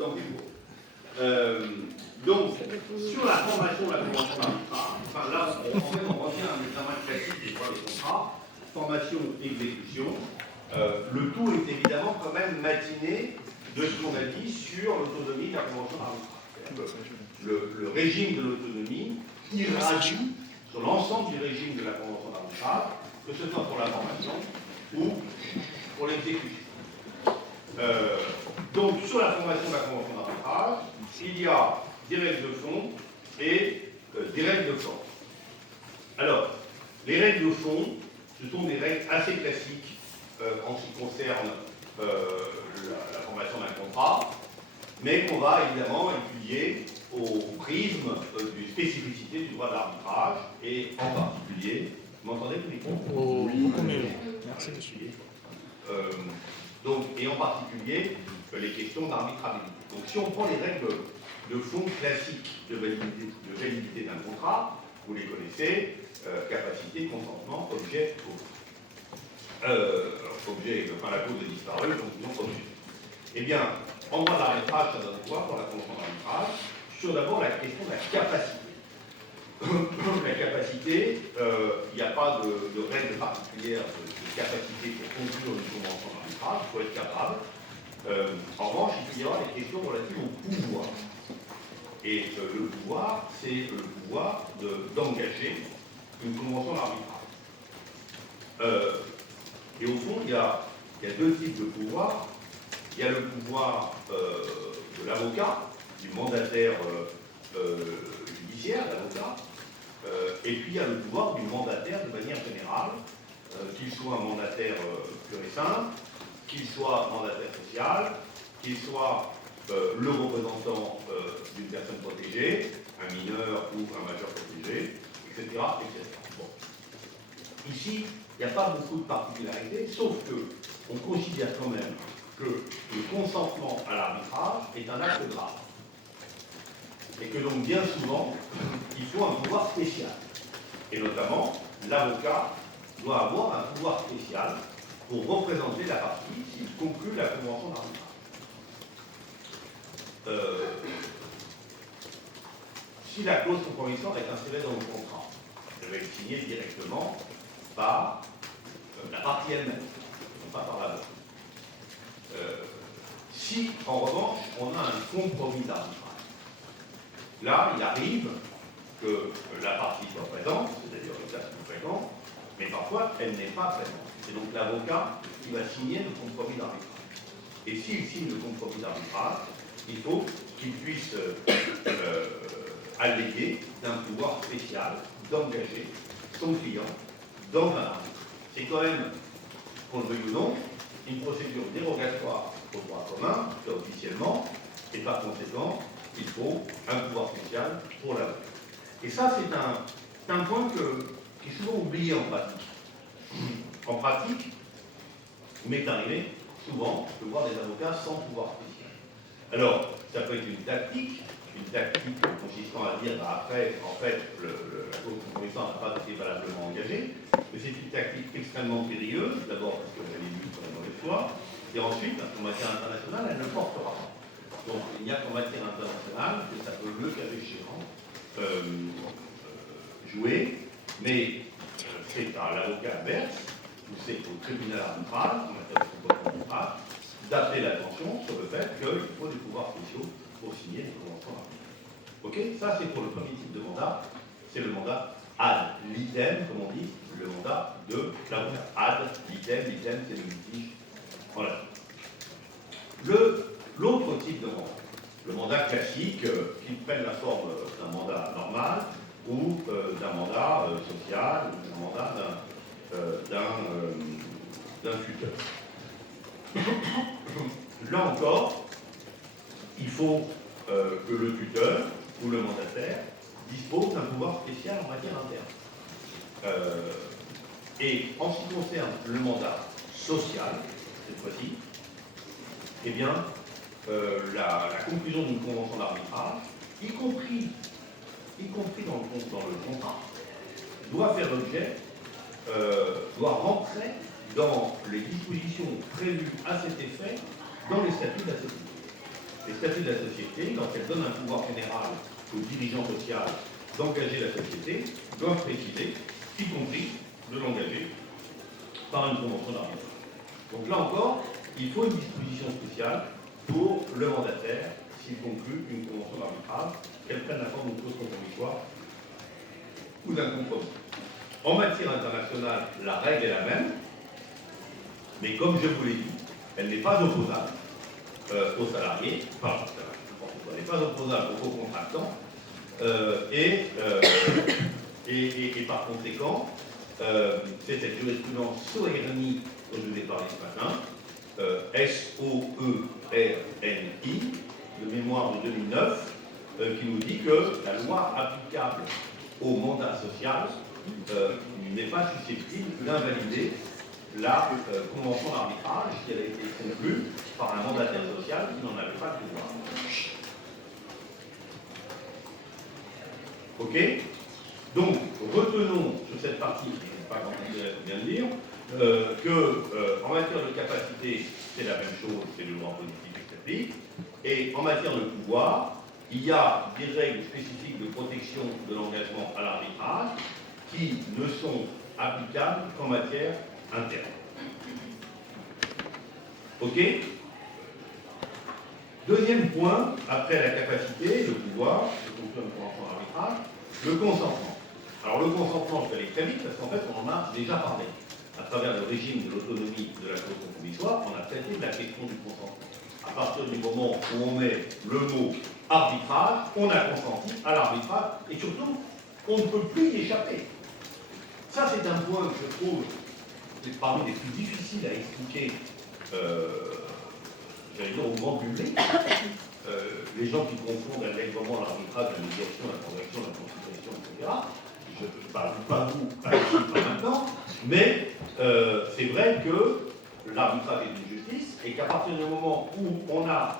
tant pis pour eux. Donc, sur la formation de la convention d'arbitrage, enfin là, en fait, on revient à un examen classique des droits des contrats, formation, exécution. Le tout est évidemment quand même matiné de ce qu'on a dit sur l'autonomie de la convention d'arbitrage. Le régime de l'autonomie irradie sur l'ensemble du régime de la convention d'arbitrage, que ce soit pour la formation ou pour l'exécution. Donc, sur la formation de la convention d'arbitrage, il y a des règles de fond et des règles de forme. Alors, les règles de fond, ce sont des règles assez classiques en ce qui concerne la formation d'un contrat, mais qu'on va évidemment étudier au prisme d'une spécificité du droit de l'arbitrage, et en particulier, vous m'entendez, oui, beaucoup mieux. Merci, monsieur. Donc, et en particulier, les questions d'arbitrabilité. Donc, si on prend les règles de fond classiques de validité d'un contrat, vous les connaissez, capacité, consentement, objet, cause. Objet, enfin la cause est disparue, donc non objet. Eh bien, en droit d'arbitrage, ça donne quoi pour la convention d'arbitrage? Sur d'abord la question de la capacité. La capacité, il n'y a pas de règle particulière de capacité pour conclure une convention d'arbitrage, il faut être capable. En revanche, il y aura des questions relatives au pouvoir. Et le pouvoir, c'est le pouvoir d'engager une convention d'arbitrage. Et au fond, il y a deux types de pouvoir. Il y a le pouvoir de l'avocat, du mandataire judiciaire, l'avocat, et puis il y a le pouvoir du mandataire de manière générale, qu'il soit un mandataire pur et simple, qu'il soit mandataire social, qu'il soit le représentant d'une personne protégée, un mineur ou un majeur protégé, etc. etc. Bon. Ici, il n'y a pas beaucoup de particularités, sauf que on considère quand même que le consentement à l'arbitrage est un acte grave. Et que donc bien souvent, il faut un pouvoir spécial. Et notamment, l'avocat doit avoir un pouvoir spécial pour représenter la partie s'il conclut la convention d'arbitrage. Si la clause compromissoire est insérée dans le contrat, elle va être signée directement par la partie elle-même, non pas par l'avocat. Si, en revanche, on a un compromis d'arbitrage, là, il arrive que la partie soit présente, c'est-à-dire le cas présent, mais parfois, elle n'est pas présente. C'est donc l'avocat qui va signer le compromis d'arbitrage. Et s'il signe le compromis d'arbitrage, il faut qu'il puisse alléguer d'un pouvoir spécial d'engager son client dans un arbitre. C'est quand même, qu'on le veuille ou non, une procédure dérogatoire au droit commun, officiellement, et par conséquent, il faut un pouvoir spécial pour l'avocat. Et ça, c'est un point qui est souvent oublié en pratique. En pratique, il m'est arrivé souvent de voir des avocats sans pouvoir spécial. Alors, ça peut être une tactique consistant à dire, après, en fait, la cause compromissoire n'a pas été valablement engagée, mais c'est une tactique extrêmement périlleuse, d'abord parce qu'elle est vue pour la mauvaise foi, et ensuite, parce qu'en matière internationale, elle ne portera pas. Donc, il n'y a qu'en matière internationale que ça peut, le cas échéant, jouer, mais c'est à l'avocat adverse, ou c'est au tribunal arbitral, en matière de comportement arbitral, d'appeler l'attention sur le fait qu'il faut des pouvoirs spéciaux pour signer des conventions arbitrales. Ok? Ça, c'est pour le premier type de mandat, c'est le mandat ad litem, comme on dit, le mandat de l'avocat. Ad litem, litem, c'est le litige. Voilà. L'autre type de mandat, le mandat classique, qui prenne la forme d'un mandat normal ou d'un mandat social, ou d'un mandat d'un tuteur. Là encore, il faut que le tuteur ou le mandataire dispose d'un pouvoir spécial en matière interne. Et en ce qui concerne le mandat social, cette fois-ci, eh bien, la conclusion d'une convention d'arbitrage, y compris dans le contrat, doit faire l'objet, doit rentrer dans les dispositions prévues à cet effet dans les statuts de la société. les statuts de la société, lorsqu'elles donnent un pouvoir général aux dirigeants sociaux d'engager la société, doivent préciser, y compris de l'engager par une convention d'arbitrage. Donc là encore, il faut une disposition spéciale pour le mandataire s'il conclut une convention d'arbitrage, qu'elle prenne la forme d'une clause compromissoire ou d'un compromis. En matière internationale, la règle est la même, mais comme je vous l'ai dit, elle n'est pas opposable aux salariés, elle n'est pas opposable aux co-contractants, et par conséquent, c'est cette jurisprudence Soerni dont je vous ai parlé ce matin, SOERNI, de mémoire de 2009, qui nous dit que la loi applicable au mandat social n'est pas susceptible d'invalider la convention d'arbitrage qui avait été conclue par un mandataire social qui n'en avait pas le pouvoir. Ok? Donc, retenons sur cette partie, qui n'est pas grand-chose à bien dire, qu'en matière de capacité, c'est la même chose, c'est le droit politique qui s'applique, et en matière de pouvoir, il y a des règles spécifiques de protection de l'engagement à l'arbitrage qui ne sont applicables qu'en matière interne. Ok? Deuxième point, après la capacité, le pouvoir, de conclure une convention d'arbitrage, le consentement. Alors le consentement, je vais aller très vite parce qu'en fait, on en a déjà parlé. À travers le régime de l'autonomie de la clause compromissoire, on a traité de la question du consentement. À partir du moment où on met le mot arbitrage, on a consenti à l'arbitrage et surtout, on ne peut plus y échapper. Ça, c'est un point que je trouve parmi les plus difficiles à expliquer, j'allais dire, au grand public. Les gens qui confondent allègrement l'arbitrage, la médiation, la transaction, la consultation, etc. Je ne parle pas vous, pas ici, pas maintenant, mais c'est vrai que l'arbitrage est une justice et qu'à partir du moment où on a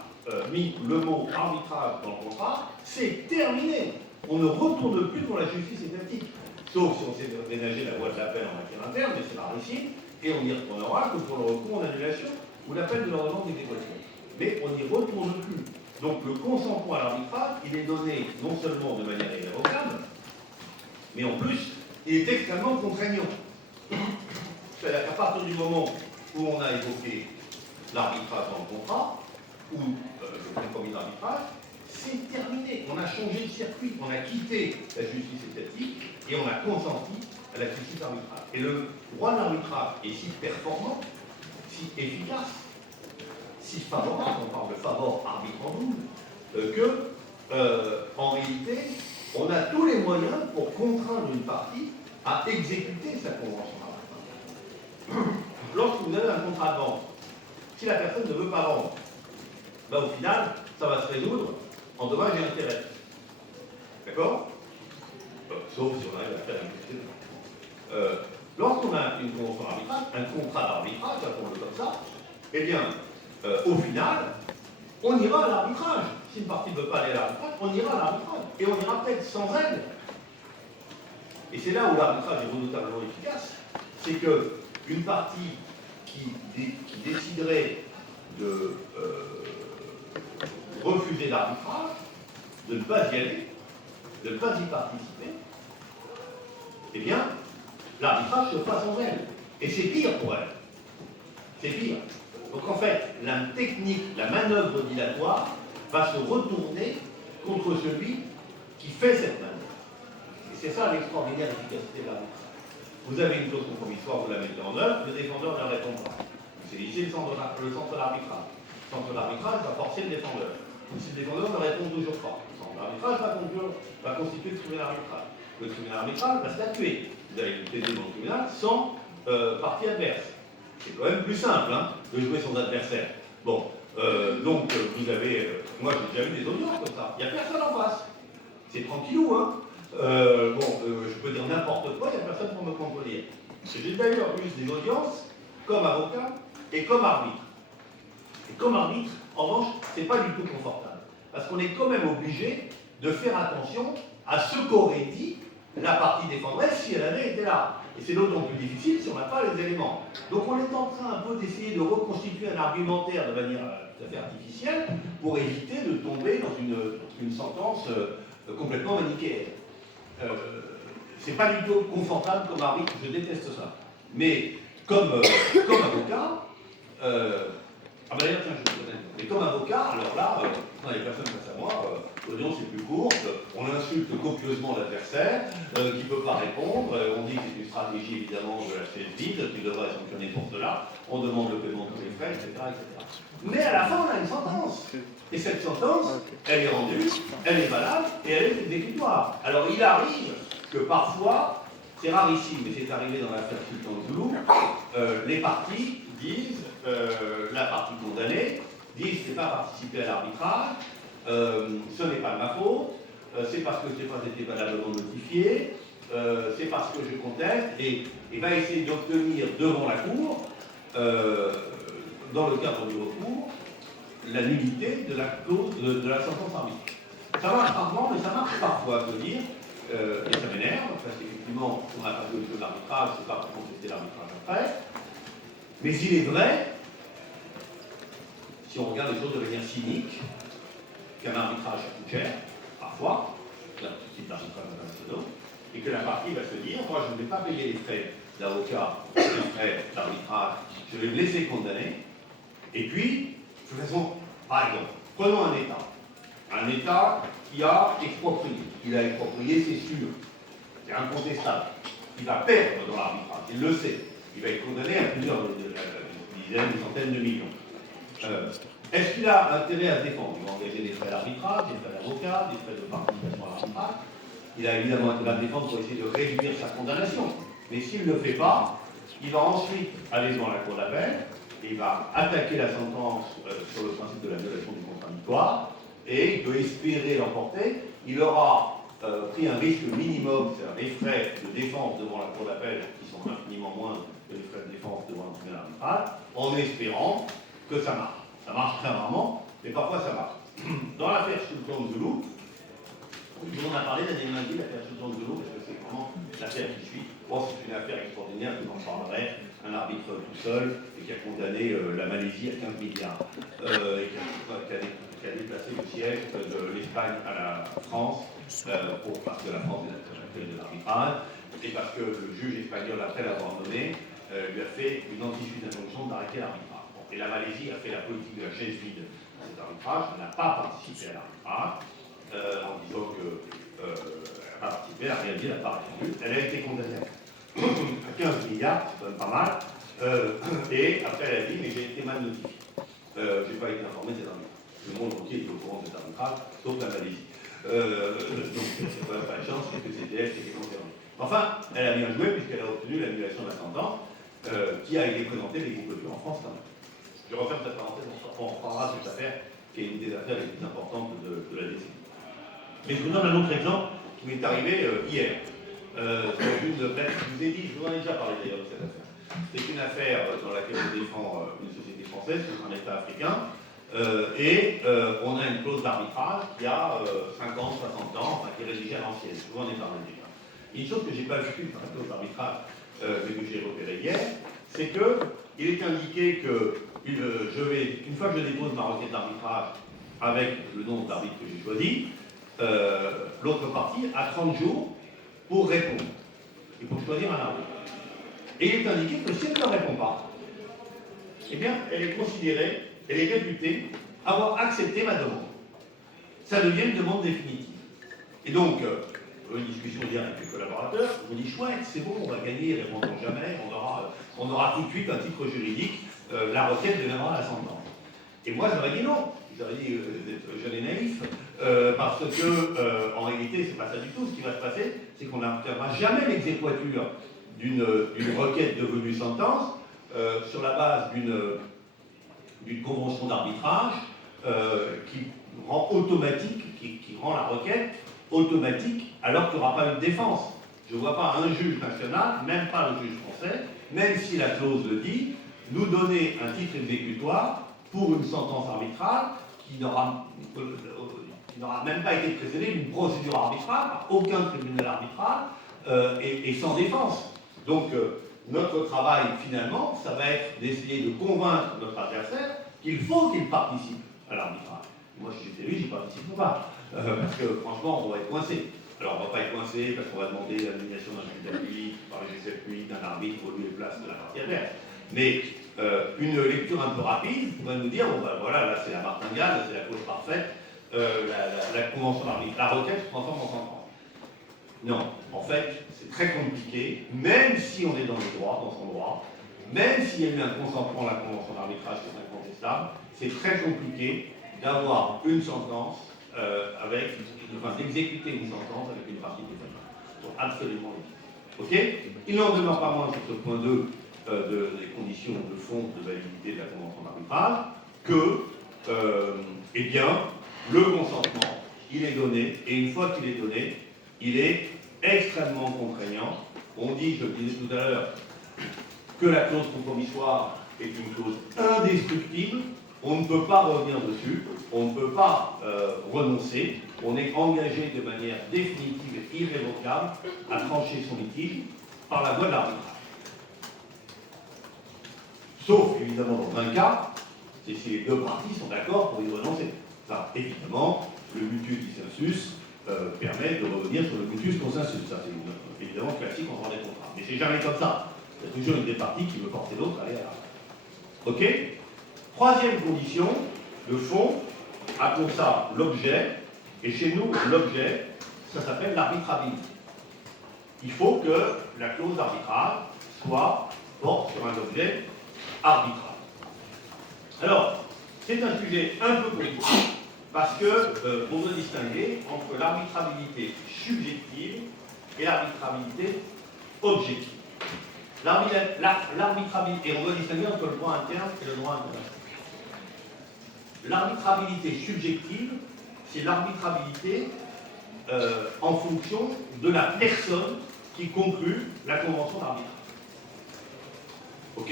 mis le mot arbitrage dans le contrat, c'est terminé. On ne retourne plus devant la justice étatique. Sauf si on s'est ménagé la voie de l'appel en matière interne, mais c'est rarissime, et on n'y retournera que pour le recours en annulation ou l'appel de l'ordonnance d'exécution. Mais on n'y retourne plus. Donc le consentement à l'arbitrage, il est donné non seulement de manière irrévocable, mais en plus, il est extrêmement contraignant. C'est-à-dire qu'à partir du moment où on a évoqué l'arbitrage dans le contrat, ou le compromis d'arbitrage, c'est terminé. On a changé de circuit, on a quitté la justice étatique et on a consenti à la justice arbitrale. Et le droit de l'arbitrage est si performant, si efficace, si favorable, on parle de favor arbitrandum, en réalité, on a tous les moyens pour contraindre une partie à exécuter sa convention d'arbitrage. Lorsque vous avez un contrat de vente, si la personne ne veut pas vendre, ben, au final, ça va se résoudre en dommages et intérêts. D'accord? Sauf si on arrive à faire une question. Lorsqu'on a une convention d'arbitrage, un contrat d'arbitrage, appelons-le comme ça, eh bien, au final, on ira à l'arbitrage. Si une partie ne veut pas aller à l'arbitrage, on ira à l'arbitrage. Et on ira peut-être sans elle. Et c'est là où l'arbitrage est redoutablement efficace. C'est qu'une partie qui déciderait de refuser l'arbitrage, de ne pas y aller, de ne pas y participer, eh bien, l'arbitrage se fera sans elle. Et c'est pire pour elle. C'est pire. Donc en fait, la technique, la manœuvre dilatoire va se retourner contre celui qui fait cette manœuvre. Et c'est ça l'extraordinaire efficacité de l'arbitrage. Vous avez une clause compromissoire, vous la mettez en œuvre, le défendeur ne répond pas. C'est ici le centre d'arbitrage. Le centre d'arbitrage va forcer le défendeur. Si le défendeur ne répond toujours pas, le centre d'arbitrage va constituer le tribunal d'arbitrage. Le tribunal d'arbitrage va statuer. Vous allez plaider dans le tribunal sans partie adverse. C'est quand même plus simple hein, de jouer son adversaire. Bon, donc vous avez. Moi j'ai déjà vu des audiences comme ça. Il n'y a personne en face. C'est tranquillou, hein. Je peux dire n'importe quoi, il n'y a personne pour me contredire. J'ai d'ailleurs eu des audiences comme avocat et comme arbitre. Et comme arbitre, en revanche, c'est pas du tout confortable. Parce qu'on est quand même obligé de faire attention à ce qu'aurait dit la partie défenderesse si elle avait été là. Et c'est d'autant plus difficile si on n'a pas les éléments. Donc on est en train un peu d'essayer de reconstituer un argumentaire de manière à tout à fait artificielle pour éviter de tomber dans une sentence complètement manichéenne. C'est pas du tout confortable comme arbitre, je déteste ça. Mais comme avocat, ah ben d'ailleurs, tiens, je vous connais. Mais comme avocat, alors là, quand les personnes face à moi, l'audience est plus courte, on insulte copieusement l'adversaire, qui ne peut pas répondre, on dit que c'est une stratégie évidemment de la chaise vide, qu'il devrait sanctionner pour cela, on demande le paiement de tous les frais, etc., etc. Mais à la fin, on a une sentence. Et cette sentence, elle est rendue, elle est valable et elle est exécutoire. Alors il arrive que parfois, c'est rarissime, mais c'est arrivé dans l'affaire Sultan Zoulou, les parties disent, la partie condamnée, disent je n'ai pas participé à l'arbitrage, ce n'est pas de ma faute, c'est parce que je n'ai pas été valablement notifié, c'est parce que je conteste, et va essayer d'obtenir devant la Cour, dans le cadre du recours, la nullité de la clause de la sentence arbitraire. Ça marche rarement, mais ça marche parfois, je veux dire, et ça m'énerve, parce qu'effectivement, on n'a pas joué le jeu de l'arbitrage, c'est pas pour contester l'arbitrage après. Mais il est vrai, si on regarde les choses de manière cynique, qu'un arbitrage coûte cher, parfois, là, c'est l'arbitrage international, et que la partie va se dire, moi je ne vais pas payer les frais d'avocat, les frais d'arbitrage, je vais me laisser condamner, et puis, de toute façon, par exemple, prenons un État qui a exproprié. Il a exproprié, c'est sûr, c'est incontestable. Il va perdre dans l'arbitrage, il le sait. Il va être condamné à plusieurs dizaines, centaines de millions. Est-ce qu'il a intérêt à se défendre? Il va engager des frais d'arbitrage, des frais d'avocat, des frais de participation à l'arbitrage. Il a évidemment intérêt à se défendre pour essayer de réduire sa condamnation. Mais s'il ne le fait pas, il va ensuite aller devant la cour d'appel, il va attaquer la sentence sur le principe de la violation du contradictoire, et il peut espérer l'emporter. Il aura pris un risque minimum, c'est-à-dire les frais de défense devant la cour d'appel, qui sont infiniment moins que les frais de défense devant un tribunal arbitral, en espérant que ça marche. Ça marche très rarement, mais parfois ça marche. Dans l'affaire Sultan Zoulou, on a parlé d'année lundi, l'affaire Sultan Zoulou, parce que c'est vraiment l'affaire qui suit. Bon, c'est une affaire extraordinaire, je vous en parlerai. Un arbitre tout seul, et qui a condamné la Malaisie à 15 milliards, et qui a déplacé le siège de l'Espagne à la France, parce que la France est l'acteur de l'arbitrage, et parce que le juge espagnol, après l'avoir nommé, lui a fait une anti-suite d'injonction d'arrêter l'arbitrage. Bon, et la Malaisie a fait la politique de la chaise vide dans cet arbitrage, elle n'a pas participé à l'arbitrage, en disant qu'elle n'a pas participé, elle n'a rien dit, elle n'a pas répondu. Elle a été condamnée à 15 milliards, ça donne pas mal, et après elle a dit, mais j'ai été mal notifié. Je n'ai pas été informé de cet arbitrage. Le monde entier est au courant de cet arbitrage, sauf la Malaisie. Donc c'est pas de chance, c'est que c'était elle qui était concernée. Enfin, elle a bien joué puisqu'elle a obtenu l'annulation de la sentence, qui a été présentée des groupes en France quand même. Je referme cette parenthèse, on reparlera de cette affaire, qui est une des affaires les plus importantes de la décennie. Mais je vous donne un autre exemple qui m'est arrivé hier. Je vous ai dit, je vous en ai déjà parlé d'ailleurs de cette affaire. C'est une affaire dans laquelle je défends une société française contre un État africain, et on a une clause d'arbitrage qui a 50, 60 ans, enfin, qui est rédigée à l'ancienne. Je vous en ai parlé déjà. Une chose que je n'ai pas vue dans la clause d'arbitrage, mais que j'ai repérée hier, c'est qu'il est indiqué que une fois que je dépose ma requête d'arbitrage avec le nom d'arbitre que j'ai choisi, l'autre partie a 30 jours pour répondre et pour choisir un arbitre. Et il est indiqué que si elle ne répond pas, eh bien, elle est considérée, elle est réputée avoir accepté ma demande. Ça devient une demande définitive. Et donc, une discussion hier avec les collaborateurs, on dit chouette, c'est bon, on va gagner, répondons jamais, on aura tout de suite un titre juridique, la requête deviendra la sentence. Et moi, j'aurais dit non. J'aurais dit d'être jeune et naïf, parce que, en réalité, c'est pas ça du tout. Ce qui va se passer, c'est qu'on n'obtiendra jamais l'exéquature d'une requête devenue sentence sur la base d'une convention d'arbitrage qui rend automatique, qui rend la requête automatique, alors qu'il n'y aura pas une défense. Je ne vois pas un juge national, même pas le juge français, même si la clause le dit, nous donner un titre exécutoire pour une sentence arbitrale qui n'aura même pas été précédée d'une procédure arbitrale par aucun tribunal arbitral et sans défense. Donc notre travail finalement, ça va être d'essayer de convaincre notre adversaire qu'il faut qu'il participe à l'arbitrage. Moi, si j'étais lui, j'y participe pas. Parce que franchement, on va être coincé. Alors, on ne va pas être coincé parce qu'on va demander l'annulation d'un juge d'appui, par les circuits, d'un arbitre au lieu et place de la partie adverse. Mais une lecture un peu rapide pourrait nous dire bon, ben voilà, là c'est la martingale, c'est la clause parfaite, la convention d'arbitre, la requête se transforme en sentence. Non, en fait, c'est très compliqué, même si on est dans le droit, dans son droit, même s'il y a eu un consentement à la convention d'arbitrage qui est incontestable, c'est très compliqué d'avoir une sentence d'exécuter une sentence avec une partie des familles. Donc absolument légitime. Ok. Il n'en demeure pas moins sur ce point 2 des conditions de fond de validité de la convention d'arbitrage que, eh bien, le consentement, il est donné, et une fois qu'il est donné, il est extrêmement contraignant. On dit, je le disais tout à l'heure, que la clause compromissoire est une clause indestructible. On ne peut pas revenir dessus, on ne peut pas renoncer, on est engagé de manière définitive et irrévocable à trancher son litige par la voie de l'arbitrage. Sauf évidemment dans un cas, c'est si les deux parties sont d'accord pour y renoncer. Ça, évidemment, le mutuus dissensus permet de revenir sur le mutuus consensus. Ça, c'est évidemment classique en droit des contrats. Mais c'est jamais comme ça. Il y a toujours une des parties qui veut forcer l'autre à aller à la. Ok. Troisième condition, le fond, appelons ça l'objet, et chez nous, l'objet, ça s'appelle l'arbitrabilité. Il faut que la clause d'arbitrage porte sur un objet arbitral. Alors, c'est un sujet un peu compliqué, parce qu'on doit distinguer entre l'arbitrabilité subjective et l'arbitrabilité objective. L'arbitrabilité, et on doit distinguer entre le droit interne et le droit international. L'arbitrabilité subjective, c'est l'arbitrabilité en fonction de la personne qui conclut la convention d'arbitrage. Ok?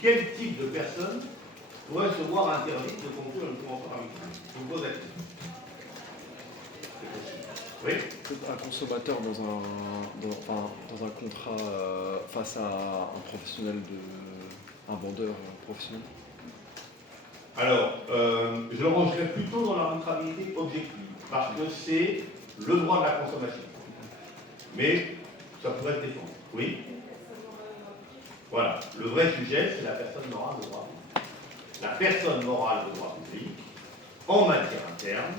Quel type de personne pourrait se voir interdite de conclure une convention d'arbitrage? Je vous pose la question. Oui. Un consommateur dans un contrat face à un professionnel, un vendeur professionnel. Alors, je le rangerai plutôt dans l'arbitrabilité objective, parce que c'est le droit de la consommation. Mais ça pourrait être défendu. Oui. Voilà. Le vrai sujet, c'est la personne morale de droit public. La personne morale de droit public, en matière interne,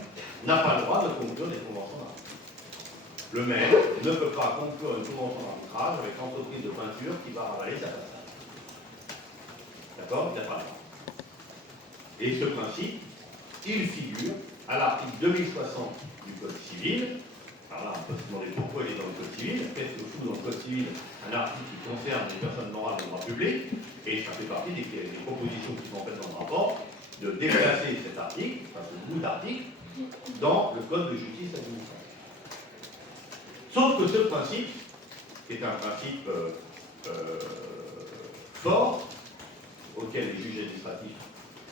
n'a pas le droit de conclure des conventions d'arbitrage. Le maire ne peut pas conclure une convention d'arbitrage avec l'entreprise de peinture qui va ravaler sa façade. D'accord? Il n'a pas le droit. Et ce principe, il figure à l'article 2060 du Code civil. Alors là, on peut se demander pourquoi il est dans le Code civil. Qu'est-ce que fout dans le Code civil un article qui concerne les personnes morales de droit public? Et ça fait partie des propositions qui sont faites dans le rapport de déplacer cet article, enfin ce bout d'article, dans le Code de justice administrative. Sauf que ce principe, qui est un principe fort, auquel les juges administratifs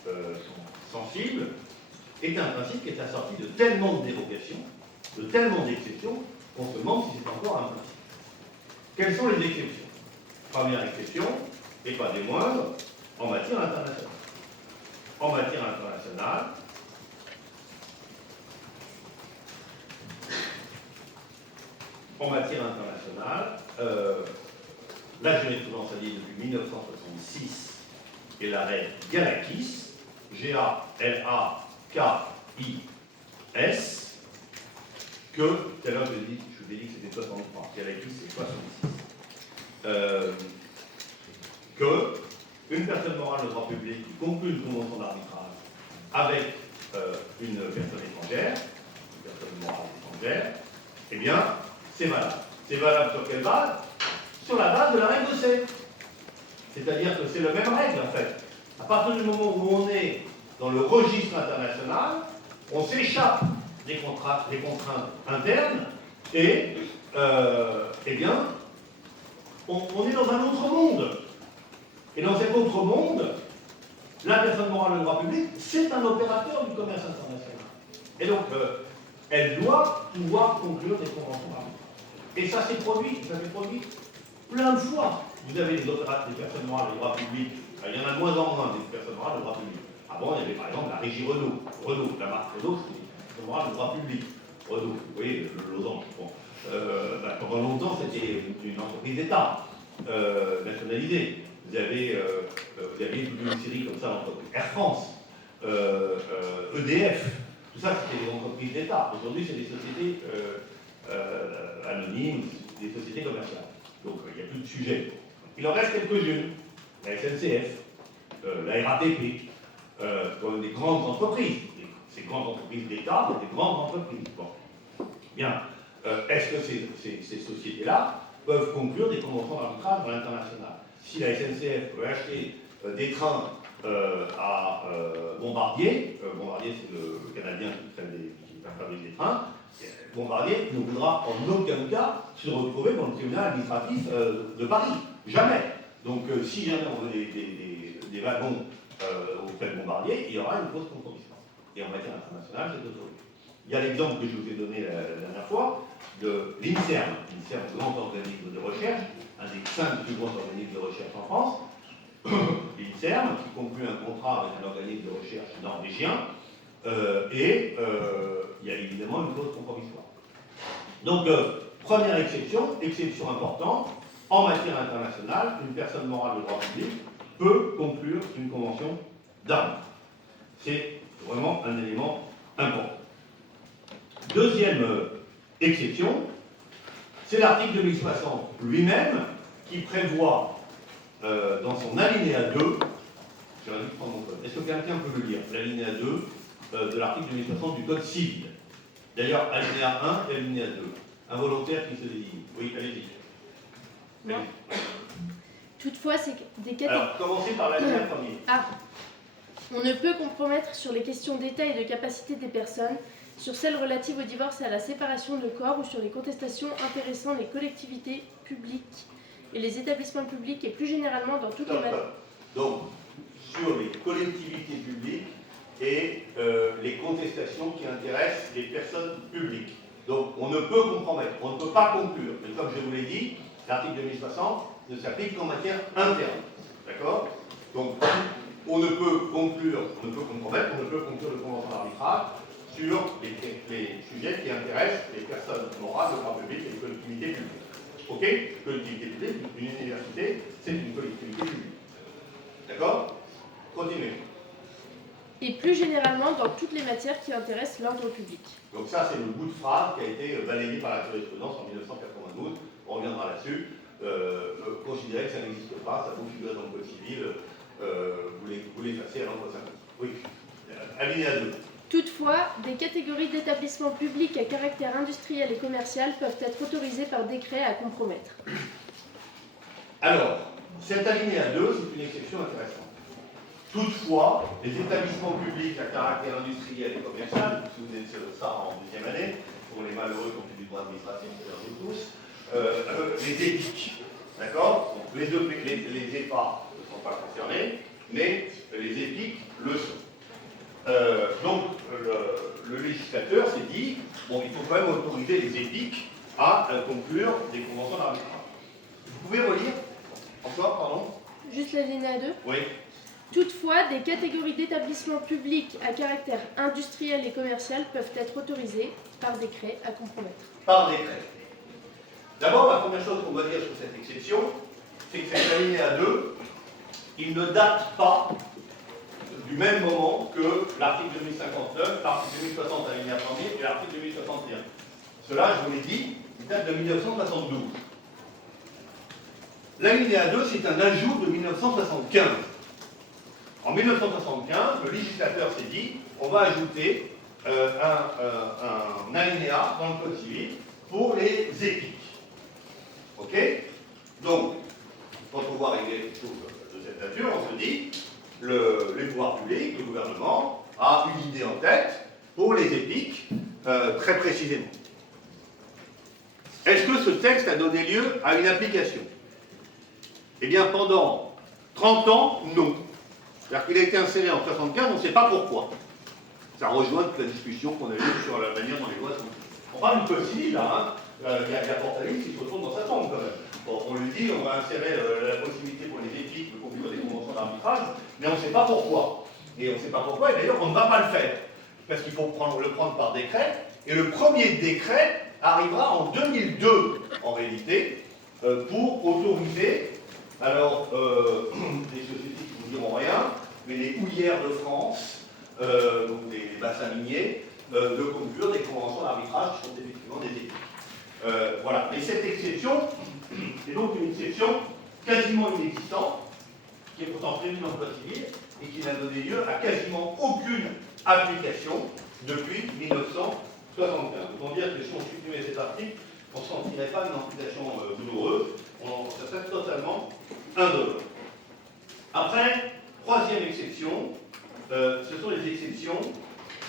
sont sensibles, est un principe qui est assorti de tellement de dérogations, de tellement d'exceptions, qu'on se demande si c'est encore un principe. Quelles sont les exceptions? Première exception, et pas des moindres, en matière internationale. En matière internationale, la jurisprudence a dit depuis 1966 et l'arrêt Galakis, G-A-L-A-K-I-S, que, tout à l'heure je vous ai dit que c'était 63, Galakis c'est 66, que une personne morale de droit public qui conclut une convention d'arbitrage avec une personne étrangère, une personne morale étrangère, eh bien, c'est valable. C'est valable sur quelle base? Sur la base de la règle C. C'est-à-dire que c'est la même règle, en fait. À partir du moment où on est dans le registre international, on s'échappe des contraintes internes et, eh bien, on est dans un autre monde. Et dans cet autre monde, la personne morale de droit public, c'est un opérateur du commerce international. Et donc, elle doit pouvoir conclure des conventions d'arbitrage. Et ça s'est produit plein de fois. vous avez des personnes morales de droit public, il y en a de moins en moins des personnes morales de droit public. Avant, il y avait par exemple la régie Renault. Renault, la marque Renault, c'était une personne morale de droit public. Renault, vous voyez, le losange. Bon. Pendant longtemps, c'était une entreprise d'État nationalisée. Vous aviez toute une série comme ça d'entreprises. Air France, EDF, tout ça, c'était des entreprises d'État. Aujourd'hui, c'est des sociétés anonymes, des sociétés commerciales. Donc, il n'y a plus de sujet. Il en reste quelques-unes. La SNCF, la RATP, des grandes entreprises. Ces grandes entreprises d'État, des grandes entreprises. Bon. Bien. Est-ce que ces sociétés-là peuvent conclure des conventions d'arbitrage à l'international? Si la SNCF veut acheter des trains à Bombardier, Bombardier c'est le Canadien qui fabrique des trains, Bombardier ne voudra en aucun cas se retrouver dans le tribunal administratif de Paris. Jamais. Donc si jamais on veut des wagons auprès de Bombardier, il y aura une clause compromission. Et en matière internationale, c'est autorisé. Il y a l'exemple que je vous ai donné la dernière fois de l'INSERM. l'INSERM, grand organisme de recherche, un des 5 plus grands organismes de recherche en France. L'INSERM, qui conclut un contrat avec un organisme de recherche norvégien, et il y a évidemment une clause compromissoire. Donc, première exception importante, en matière internationale, une personne morale de droit public peut conclure une convention d'armes. C'est vraiment un élément important. Deuxième exception, c'est l'article 2060 lui-même qui prévoit dans son alinéa 2, j'aurais dû prendre mon code, est-ce que quelqu'un peut le lire, l'alinéa 2 de l'article 2060 du Code civil. D'ailleurs, alinéa 1 et alinéa 2. Un volontaire qui se désigne. Oui, allez-y. Non. Toutefois, c'est des catégories. Alors, commencez par l'alinéa premier. Ah. On ne peut compromettre sur les questions d'état et de capacité des personnes, sur celles relatives au divorce et à la séparation de corps ou sur les contestations intéressant les collectivités publiques et les établissements publics et plus généralement dans toutes les matières. Donc, sur les collectivités publiques et les contestations qui intéressent les personnes publiques. Donc, on ne peut compromettre, on ne peut pas conclure. Mais comme je vous l'ai dit, l'article 2060 ne s'applique qu'en matière interne. D'accord? Donc, on ne peut conclure, on ne peut compromettre, on ne peut conclure de convention d'arbitrage sur les sujets qui intéressent les personnes morales de droit public et les collectivités publiques. Ok? Collectivité publique, une université, c'est une collectivité publique. D'accord? Continuez. Et plus généralement dans toutes les matières qui intéressent l'ordre public. Donc ça, c'est le bout de phrase qui a été balayé par la jurisprudence en 1992. On reviendra là-dessus. Considérez que ça n'existe pas, ça vous figure dans le Code civil, vous l'effacez à l'an 50. Oui. Alinéa 2. Toutefois, des catégories d'établissements publics à caractère industriel et commercial peuvent être autorisées par décret à compromettre. Alors, cet alinéa 2, c'est une exception intéressante. Toutefois, les établissements publics à caractère industriel et commercial, vous vous souvenez de ça en deuxième année, pour les malheureux qui ont fait du droit administratif, c'est-à-dire nous tous, les EPIC, d'accord? Donc les EPA ne sont pas concernés, mais les EPIC le sont. Donc le législateur s'est dit, bon, il faut quand même autoriser les EPIC à conclure des conventions d'arbitrage. Vous pouvez relire encore, pardon? Juste l'alinéa 2. Oui. Toutefois, des catégories d'établissements publics à caractère industriel et commercial peuvent être autorisées par décret à compromettre. Par décret. D'abord, la première chose qu'on doit dire sur cette exception, c'est que cet alinéa 2, il ne date pas du même moment que l'article 2059, l'article 2060 alinéa 1er et l'article 2061. Cela, je vous l'ai dit, il date de 1972. L'alinéa 2, c'est un ajout de 1975. En 1975, le législateur s'est dit, on va ajouter un alinéa dans le Code civil pour les EPIC. Ok? Donc, quand on voit arriver quelque chose de cette nature, on se dit, les pouvoirs publics, le gouvernement, a une idée en tête pour les EPIC, très précisément. Est-ce que ce texte a donné lieu à une application? Eh bien, pendant 30 ans, non. C'est-à-dire qu'il a été inséré en 1975, on ne sait pas pourquoi. Ça rejoint toute la discussion qu'on a eue sur la manière dont les lois sont. On parle du Code civil, là, hein. Il y a Portalis qui se retrouve dans sa tombe, quand même. Bon, on lui dit, on va insérer la possibilité pour les équipes de conclure des conventions d'arbitrage, mais on ne sait pas pourquoi. Et on ne sait pas pourquoi, et d'ailleurs on ne va pas le faire. Parce qu'il faut le prendre par décret, et le premier décret arrivera en 2002, en réalité, pour autoriser, alors, des sociétés qui ne vous diront rien, mais les houillères de France, donc des bassins miniers, de conclure des conventions d'arbitrage qui sont effectivement des équipes. Voilà. Mais cette exception est donc une exception quasiment inexistante, qui est pourtant prévue dans le Code civil, et qui n'a donné lieu à quasiment aucune application depuis 1975. Autant dire que si on supprimait cet article, on ne sentirait pas une amputation douloureuse, ça serait totalement indolore. Après, troisième exception, ce sont les exceptions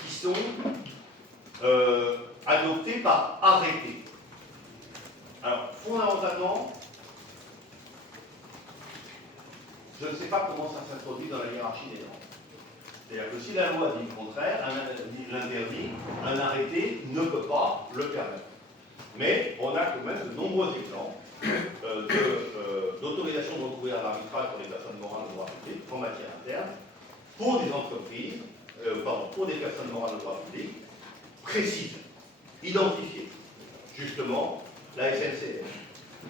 qui sont adoptées par arrêté. Alors, fondamentalement, je ne sais pas comment ça s'introduit dans la hiérarchie des normes. C'est-à-dire que si la loi dit le contraire, l'interdit, un arrêté ne peut pas le permettre. Mais on a quand même de nombreux exemples d'autorisation de recourir à l'arbitrage pour les personnes morales de droit public en matière interne, pour des entreprises, pour des personnes morales de droit public, précises, identifiées. Justement, la SNCF,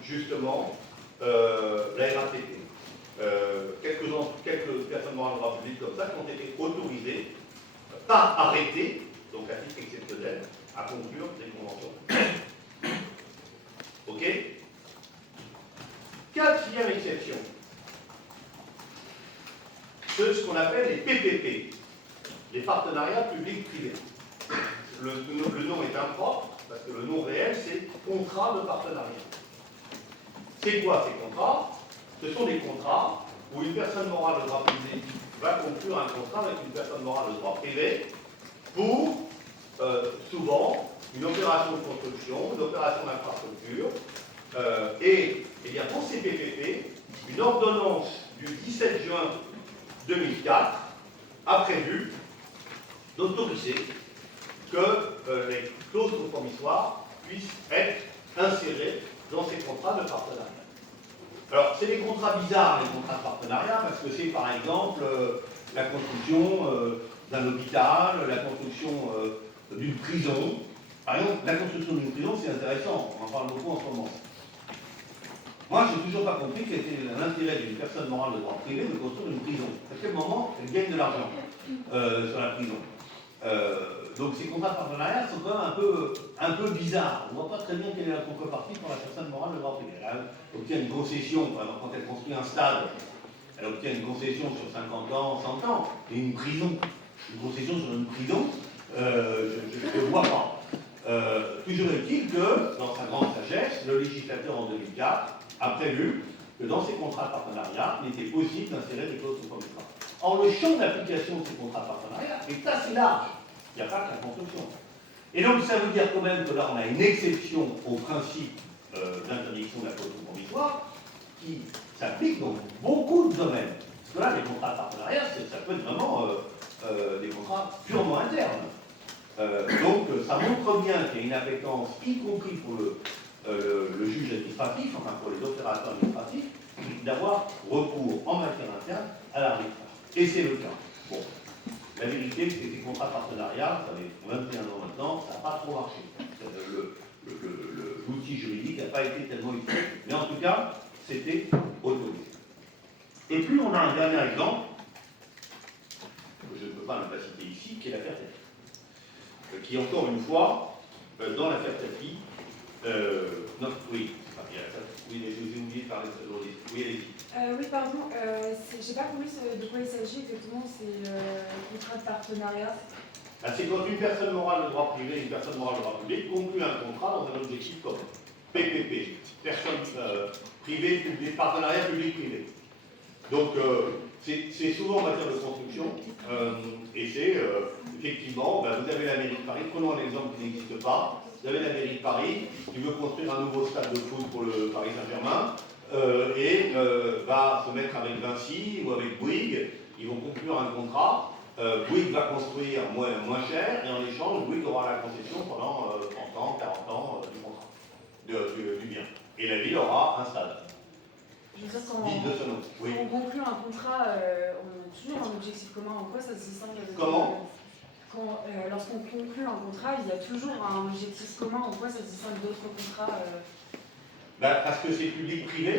justement, la RATP, quelques personnes morales de droit public comme ça qui ont été autorisées par arrêté, donc à titre exceptionnel, à conclure des conventions. Ok? Quatrième exception, c'est ce qu'on appelle les PPP, les partenariats publics-privés. Le nom est impropre, parce que le nom réel, c'est contrat de partenariat. C'est quoi ces contrats? Ce sont des contrats où une personne morale de droit public va conclure un contrat avec une personne morale de droit privé pour, souvent, une opération de construction, une opération d'infrastructure, et bien pour ces PPP, une ordonnance du 17 juin 2004 a prévu d'autoriser que les clauses compromissoires puissent être insérées dans ces contrats de partenariat. Alors, c'est des contrats bizarres, les contrats de partenariat, parce que c'est par exemple la construction d'un hôpital, la construction d'une prison. Par exemple, la construction d'une prison, c'est intéressant, on en parle beaucoup en ce moment. Moi, je n'ai toujours pas compris quel était l'intérêt d'une personne morale de droit privé de construire une prison. À quel moment elle gagne de l'argent sur la prison? Donc ces contrats de partenariat sont quand même un peu bizarres. On ne voit pas très bien quelle est la contrepartie pour la personne morale de droit privé. Elle obtient une concession, par exemple, quand elle construit un stade, elle obtient une concession sur 50 ans, 100 ans, et une prison. Une concession sur une prison, je ne vois pas. Toujours est-il que, dans sa grande sagesse, le législateur en 2004 a prévu que dans ces contrats de partenariat, il était possible d'insérer des clauses compromissoires. Or, le champ d'application de ces contrats de partenariat est assez large. Il n'y a pas que la construction. Et donc, ça veut dire quand même que là, on a une exception au principe d'interdiction de la clause compromissoire qui s'applique dans beaucoup de domaines. Parce que là, les contrats de partenariat, ça peut être vraiment des contrats purement internes. Donc, ça montre bien qu'il y a une appétence, y compris pour le juge administratif, enfin pour les opérateurs administratifs, d'avoir recours en matière interne à l'arbitrage. Et c'est le cas. Bon. La vérité, c'est que ces contrats de partenariat, ça fait 21 ans maintenant, ça n'a pas trop marché. L'outil juridique n'a pas été tellement utile, mais en tout cas, c'était autorisé. Et puis, on a un dernier exemple, que je ne peux pas ne pas citer ici, qui est l'affaire Tati. Qui, encore une fois, dans l'affaire Tati, non, oui, oui, mais j'ai oublié de parler de ça. Oui, allez-y. Oui, pardon, j'ai pas compris de quoi il s'agit exactement, c'est contrat de partenariat. C'est quand une personne morale de droit privé et une personne morale de droit public concluent un contrat dans un objectif commun. PPP, personne privée, publique, partenariat public-privé. Donc, c'est souvent en matière de construction, et c'est effectivement, vous avez la mairie de Paris, prenons un exemple qui n'existe pas. Vous avez la mairie de Paris qui veut construire un nouveau stade de foot pour le Paris Saint-Germain et va se mettre avec Vinci ou avec Bouygues. Ils vont conclure un contrat. Bouygues va construire moins cher et en échange, Bouygues aura la concession pendant 30 ans, 40 ans du contrat, du bien. Et la ville aura un stade, Je veux dire, quand digne de ce nom. Oui. on conclut un contrat, on a toujours un objectif commun. En quoi ça se distingue de... Comment? Lorsqu'on conclut un contrat, il y a toujours un objectif commun. En quoi ça se distingue d'autres contrats Ben, parce que c'est public-privé,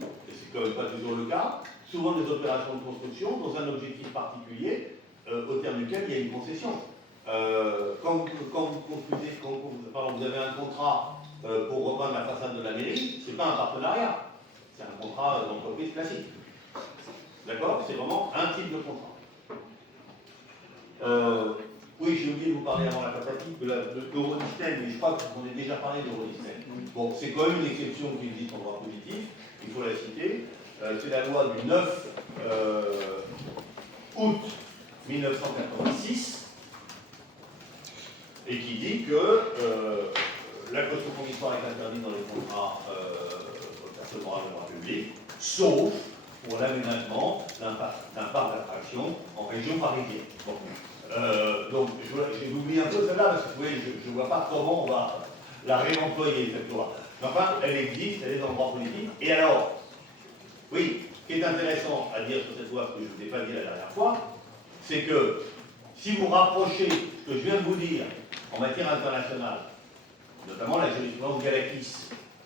et c'est quand même pas toujours le cas, souvent des opérations de construction dans un objectif particulier, au terme duquel il y a une concession. Quand vous construisez, vous avez un contrat pour repeindre la façade de la mairie, c'est pas un partenariat, c'est un contrat d'entreprise classique. D'accord? C'est vraiment un type de contrat. Oui, j'ai oublié de vous parler avant la patati de l'Eurodisney, mais je crois qu'on a déjà parlé d'Eurodisney. Bon, c'est quand même une exception qui existe en droit positif, il faut la citer. C'est la loi du 9 août 1986 et qui dit que la caution provisoire est interdite dans les contrats personnels de droit public, sauf pour l'aménagement d'un parc d'attractions en région parisienne. Bon. Donc, j'ai oublié un peu celle-là parce que vous voyez, je ne vois pas comment on va la réemployer, cette loi. Mais enfin, elle existe, elle est dans le droit politique. Et alors, oui, ce qui est intéressant à dire sur cette loi, ce que je ne vous ai pas dit la dernière fois, c'est que si vous rapprochez ce que je viens de vous dire en matière internationale, notamment la jurisprudence Galakis,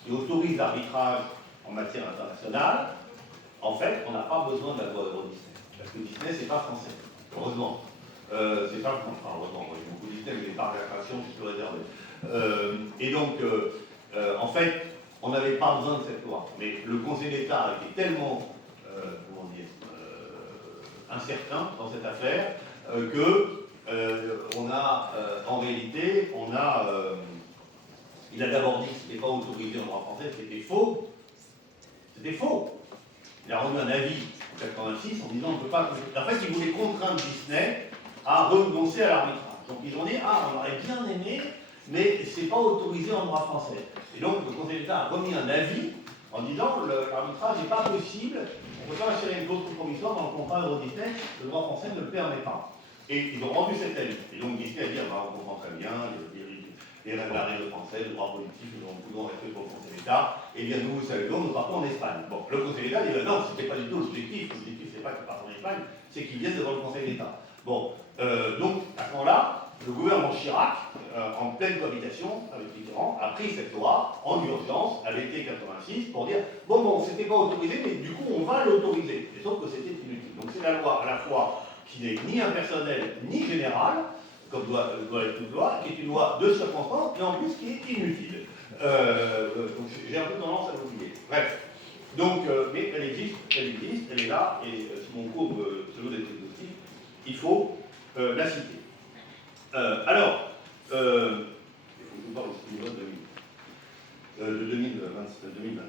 qui autorise l'arbitrage en matière internationale, en fait, on n'a pas besoin de la loi Euro-Disney. Parce que Disney, c'est pas français, heureusement. C'est pas français, enfin, heureusement, il y a beaucoup de Disney, mais les parcs d'attraction, c'est plus réservé. Et donc, en fait, on n'avait pas besoin de cette loi. Mais le Conseil d'État était tellement, comment dire, incertain dans cette affaire que on a, en réalité, il a d'abord dit que ce n'était pas autorisé en droit français, c'était faux. C'était faux. Il a rendu un avis en 86 en disant on ne peut pas. En fait, il voulait contraindre Disney à renoncer à l'arbitrage. Donc ils ont dit on aurait bien aimé, mais c'est pas autorisé en droit français. Et donc le Conseil d'État a remis un avis en disant l'arbitrage n'est pas possible, on ne peut pas insérer une clause compromissoire dans le contrat Euro-Disney, le droit français ne le permet pas. Et ils ont rendu cet avis. Et donc Disney a dit on comprend très bien, les règles françaises, le droit politique, nous avons beaucoup de respect pour le Conseil d'État, et bien nous, nous partons en Espagne. Bon, le Conseil d'État dit non, c'était pas du tout l'objectif c'est pas qu'ils partent en Espagne, c'est qu'ils viennent devant le Conseil d'État. Bon, donc à ce moment-là, le gouvernement Chirac, en pleine cohabitation avec Mitterrand, a pris cette loi en urgence à l'été 86 pour dire bon, c'était pas autorisé, mais du coup on va l'autoriser. Et sauf que c'était inutile. Donc c'est la loi à la fois qui n'est ni impersonnelle ni générale, comme doit être toute loi, qui est une loi de circonstance, et en plus qui est inutile. Donc j'ai un peu tendance à l'oublier. Bref. Donc, mais elle existe, elle est là, et si mon cours se veut d'être exhaustif, il faut la citer. Alors, il faut que je vous parle aussi du vote de 2024.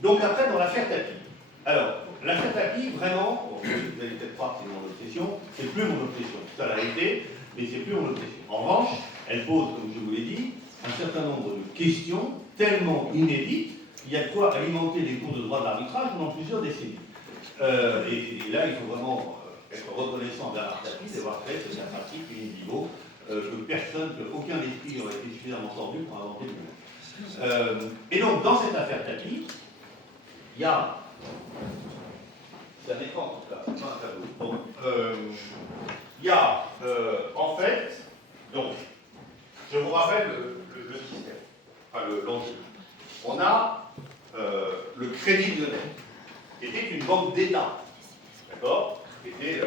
Donc après, dans l'affaire Tapie. Alors, l'affaire Tapie, vraiment, bon, vous allez peut-être croire que c'est mon obsession, c'est plus mon obsession. Ça l'a été, mais c'est plus mon obsession. En revanche, elle pose, comme je vous l'ai dit, un certain nombre de questions tellement inédites qu'il y a de quoi alimenter les cours de droit de l'arbitrage pendant plusieurs décennies. Et là, il faut vraiment être reconnaissant Bernard Tapie d'avoir fait cette pratique niveau que personne, qu'aucun esprit n'aurait été suffisamment tordu pour inventer lui-même. Et donc, dans cette affaire Tapie, il y a... C'est un écran, en tout cas, c'est pas un tableau. Bon, il y a, en fait, donc, je vous rappelle le système, enfin l'enjeu. On a le Crédit Lyonnais, qui était une banque d'État, d'accord? Qui était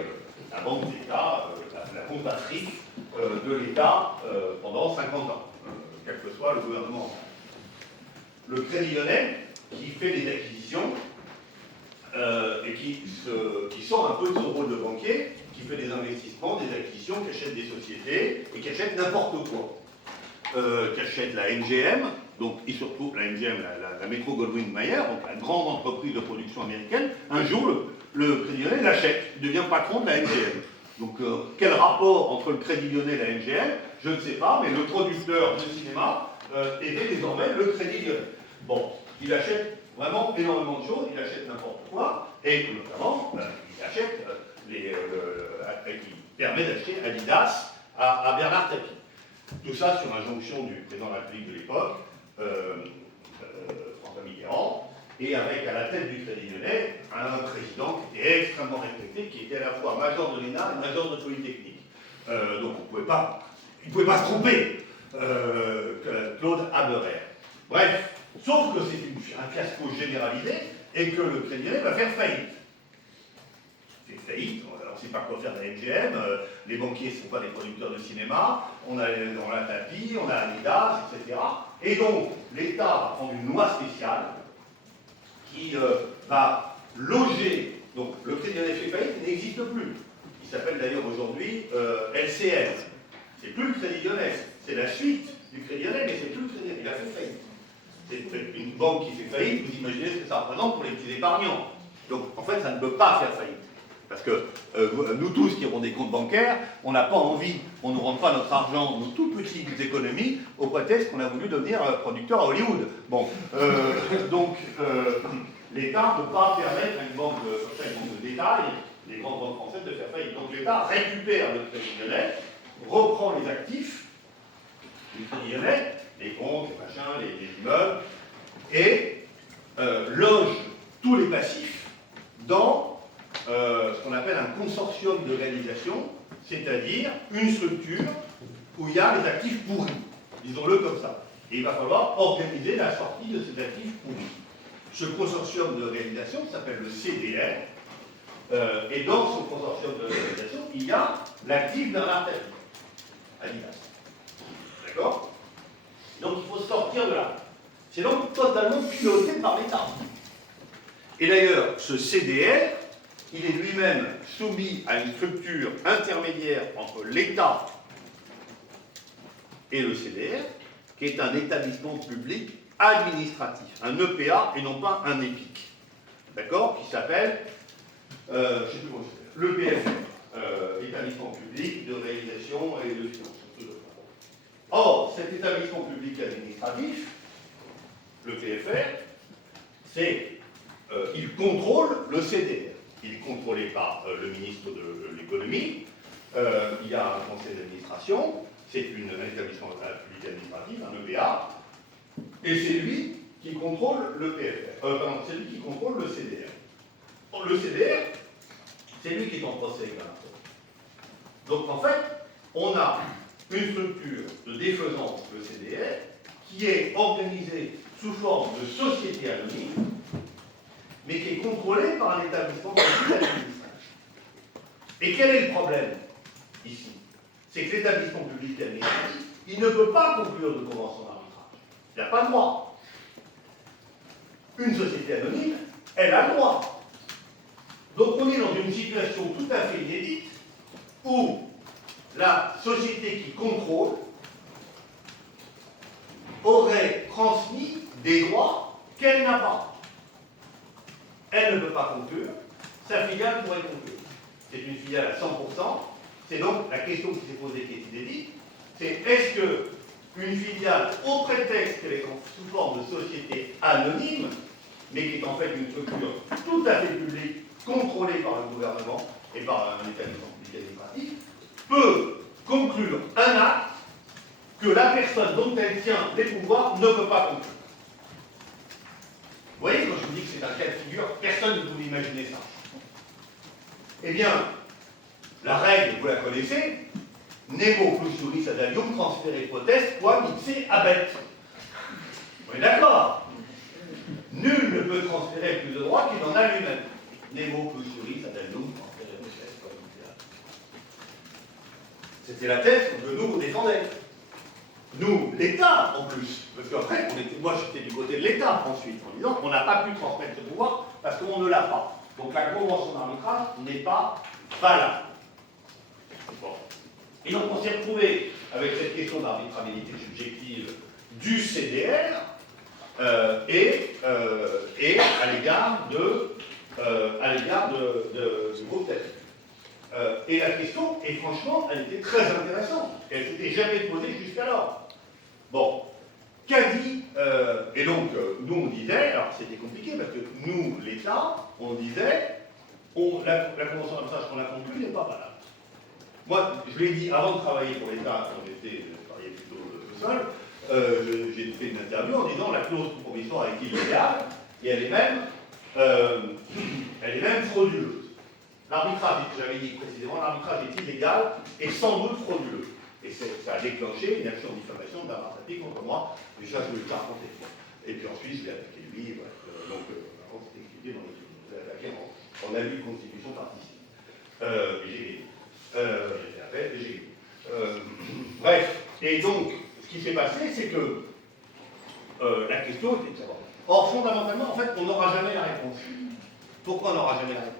la banque d'État, la comptatrice de l'État pendant 50 ans, quel que soit le gouvernement. Le Crédit Lyonnais, qui fait des acquisitions, et qui sort un peu de son rôle de banquier, qui fait des investissements, des acquisitions, qui achète des sociétés, et qui achète n'importe quoi. Qui achète la MGM, donc il se retrouve, la MGM, la Metro-Goldwyn-Mayer, donc la grande entreprise de production américaine, un jour, le Crédit Lyonnais l'achète, il devient patron de la MGM. Donc quel rapport entre le Crédit Lyonnais et la MGM, je ne sais pas, mais le producteur de cinéma était désormais le Crédit Lyonnais. Bon, il achète vraiment énormément de choses, il achète n'importe quoi, et notamment, il achète, il permet d'acheter Adidas à Bernard Tapie. Tout ça sur injonction du président de la République de l'époque, François Mitterrand, et avec à la tête du Crédit Lyonnais un président qui était extrêmement respecté, qui était à la fois major de l'ENA et major de Polytechnique. Donc il ne pouvait pas se tromper, Claude Haberer. Bref, sauf que c'est un fiasco généralisé et que le Crédit Lyonnais va faire faillite. Fait faillite, on ne sait pas quoi faire de la MGM, les banquiers ne sont pas des producteurs de cinéma, on a Tapi, on a Adidas, etc. Et donc, l'État va prendre une loi spéciale qui va loger, donc le Crédit Lyonnais fait faillite n'existe plus. Il s'appelle d'ailleurs aujourd'hui LCL. C'est plus le Crédit Lyonnais, c'est la suite du Crédit Lyonnais, mais c'est plus le Crédit Lyonnais, il a fait faillite. C'est une banque qui fait faillite, vous imaginez ce que ça représente pour les petits épargnants. Donc en fait, ça ne peut pas faire faillite. Parce que nous tous qui avons des comptes bancaires, on n'a pas envie, on ne rentre pas notre argent, nos tout petites économies, au prétexte qu'on a voulu devenir producteur à Hollywood. Bon, donc l'État ne peut pas permettre à une banque de détail, les grandes banques françaises, de faire faillite. Donc l'État récupère le Crédit Lyonnais, reprend les actifs du Crédit Lyonnais, les comptes, les machins, les immeubles, et loge tous les passifs dans ce qu'on appelle un consortium de réalisation, c'est-à-dire une structure où il y a les actifs pourris, disons-le comme ça. Et il va falloir organiser la sortie de ces actifs pourris. Ce consortium de réalisation s'appelle le CDR, et dans ce consortium de réalisation, il y a l'actif Bernard Tapie, Adidas. D'accord? Donc il faut sortir de là. C'est donc totalement piloté par l'État. Et d'ailleurs, ce CDR, il est lui-même soumis à une structure intermédiaire entre l'État et le CDR, qui est un établissement public administratif, un EPA et non pas un EPIC. D'accord? Qui s'appelle, je ne sais plus comment c'est, l'EPFR, établissement public de réalisation et de financement. Or, cet établissement public administratif, le PFR, il contrôle le CDR. Il est contrôlé par le ministre de l'économie. Il y a un conseil d'administration. C'est un établissement public administratif, un EPA. Et c'est lui qui contrôle le PFR. C'est lui qui contrôle le CDR. Or, le CDR, c'est lui qui est en procès avec la Donc, en fait, on a une structure de défaisance, le CDR, qui est organisée sous forme de société anonyme, mais qui est contrôlée par un établissement public administratif. Et quel est le problème ici? C'est que l'établissement public administratif, il ne peut pas conclure de convention d'arbitrage. Il n'a pas le droit. Une société anonyme, elle a le droit. Donc on est dans une situation tout à fait inédite où la société qui contrôle aurait transmis des droits qu'elle n'a pas. Elle ne peut pas conclure, sa filiale pourrait conclure. C'est une filiale à 100%, c'est donc la question qui s'est posée, qui est inédite, c'est est-ce qu'une filiale, au prétexte qu'elle est sous forme de société anonyme, mais qui est en fait une structure tout à fait publique, contrôlée par le gouvernement et par un établissement public administratif, peut conclure un acte que la personne dont elle tient les pouvoirs ne peut pas conclure. Vous voyez, quand je vous dis que c'est un cas de figure, personne ne pouvait imaginer ça. Eh bien, la règle, vous la connaissez, nemo plus juris ad alium transfere potest quam ipse habet. On est d'accord? Nul ne peut transférer plus de droits qu'il en a lui-même. Nemo plus juris ad alium transfere potest quam ipse habet. C'était la thèse que nous défendions. Nous, l'État en plus, parce qu'après, moi j'étais du côté de l'État ensuite, en disant qu'on n'a pas pu transmettre ce pouvoir parce qu'on ne l'a pas. Donc la convention d'arbitrage n'est pas valable. Bon. Et donc on s'est retrouvé avec cette question d'arbitrabilité subjective du CDR et à l'égard du groupe Tapi. Et la question, et franchement, elle était très intéressante. Elle ne s'était jamais posée jusqu'alors. Bon, qu'a dit, et donc nous on disait, alors c'était compliqué parce que nous, l'État, on disait, la convention d'arbitrage qu'on a conclue n'est pas valable. Moi, je l'ai dit avant de travailler pour l'État, quand je travaillais plutôt tout seul, j'ai fait une interview en disant la clause provisoire est illégale et elle est même frauduleuse. L'arbitrage, j'avais dit précisément, l'arbitrage est illégal et sans doute frauduleux. Et ça a déclenché une action de diffamation de Bernard Tapie contre moi, et ça je voulais le raconter. Et puis ensuite je l'ai attaqué lui, bref, on s'est expliqué dans l'étude. Je l'ai attaqué en abus de constitution participe. Et j'ai gagné. J'ai fait appel et j'ai gagné. Bref, et donc, ce qui s'est passé, c'est que la question était de savoir. Or, fondamentalement, en fait, on n'aura jamais la réponse. Pourquoi on n'aura jamais la réponse?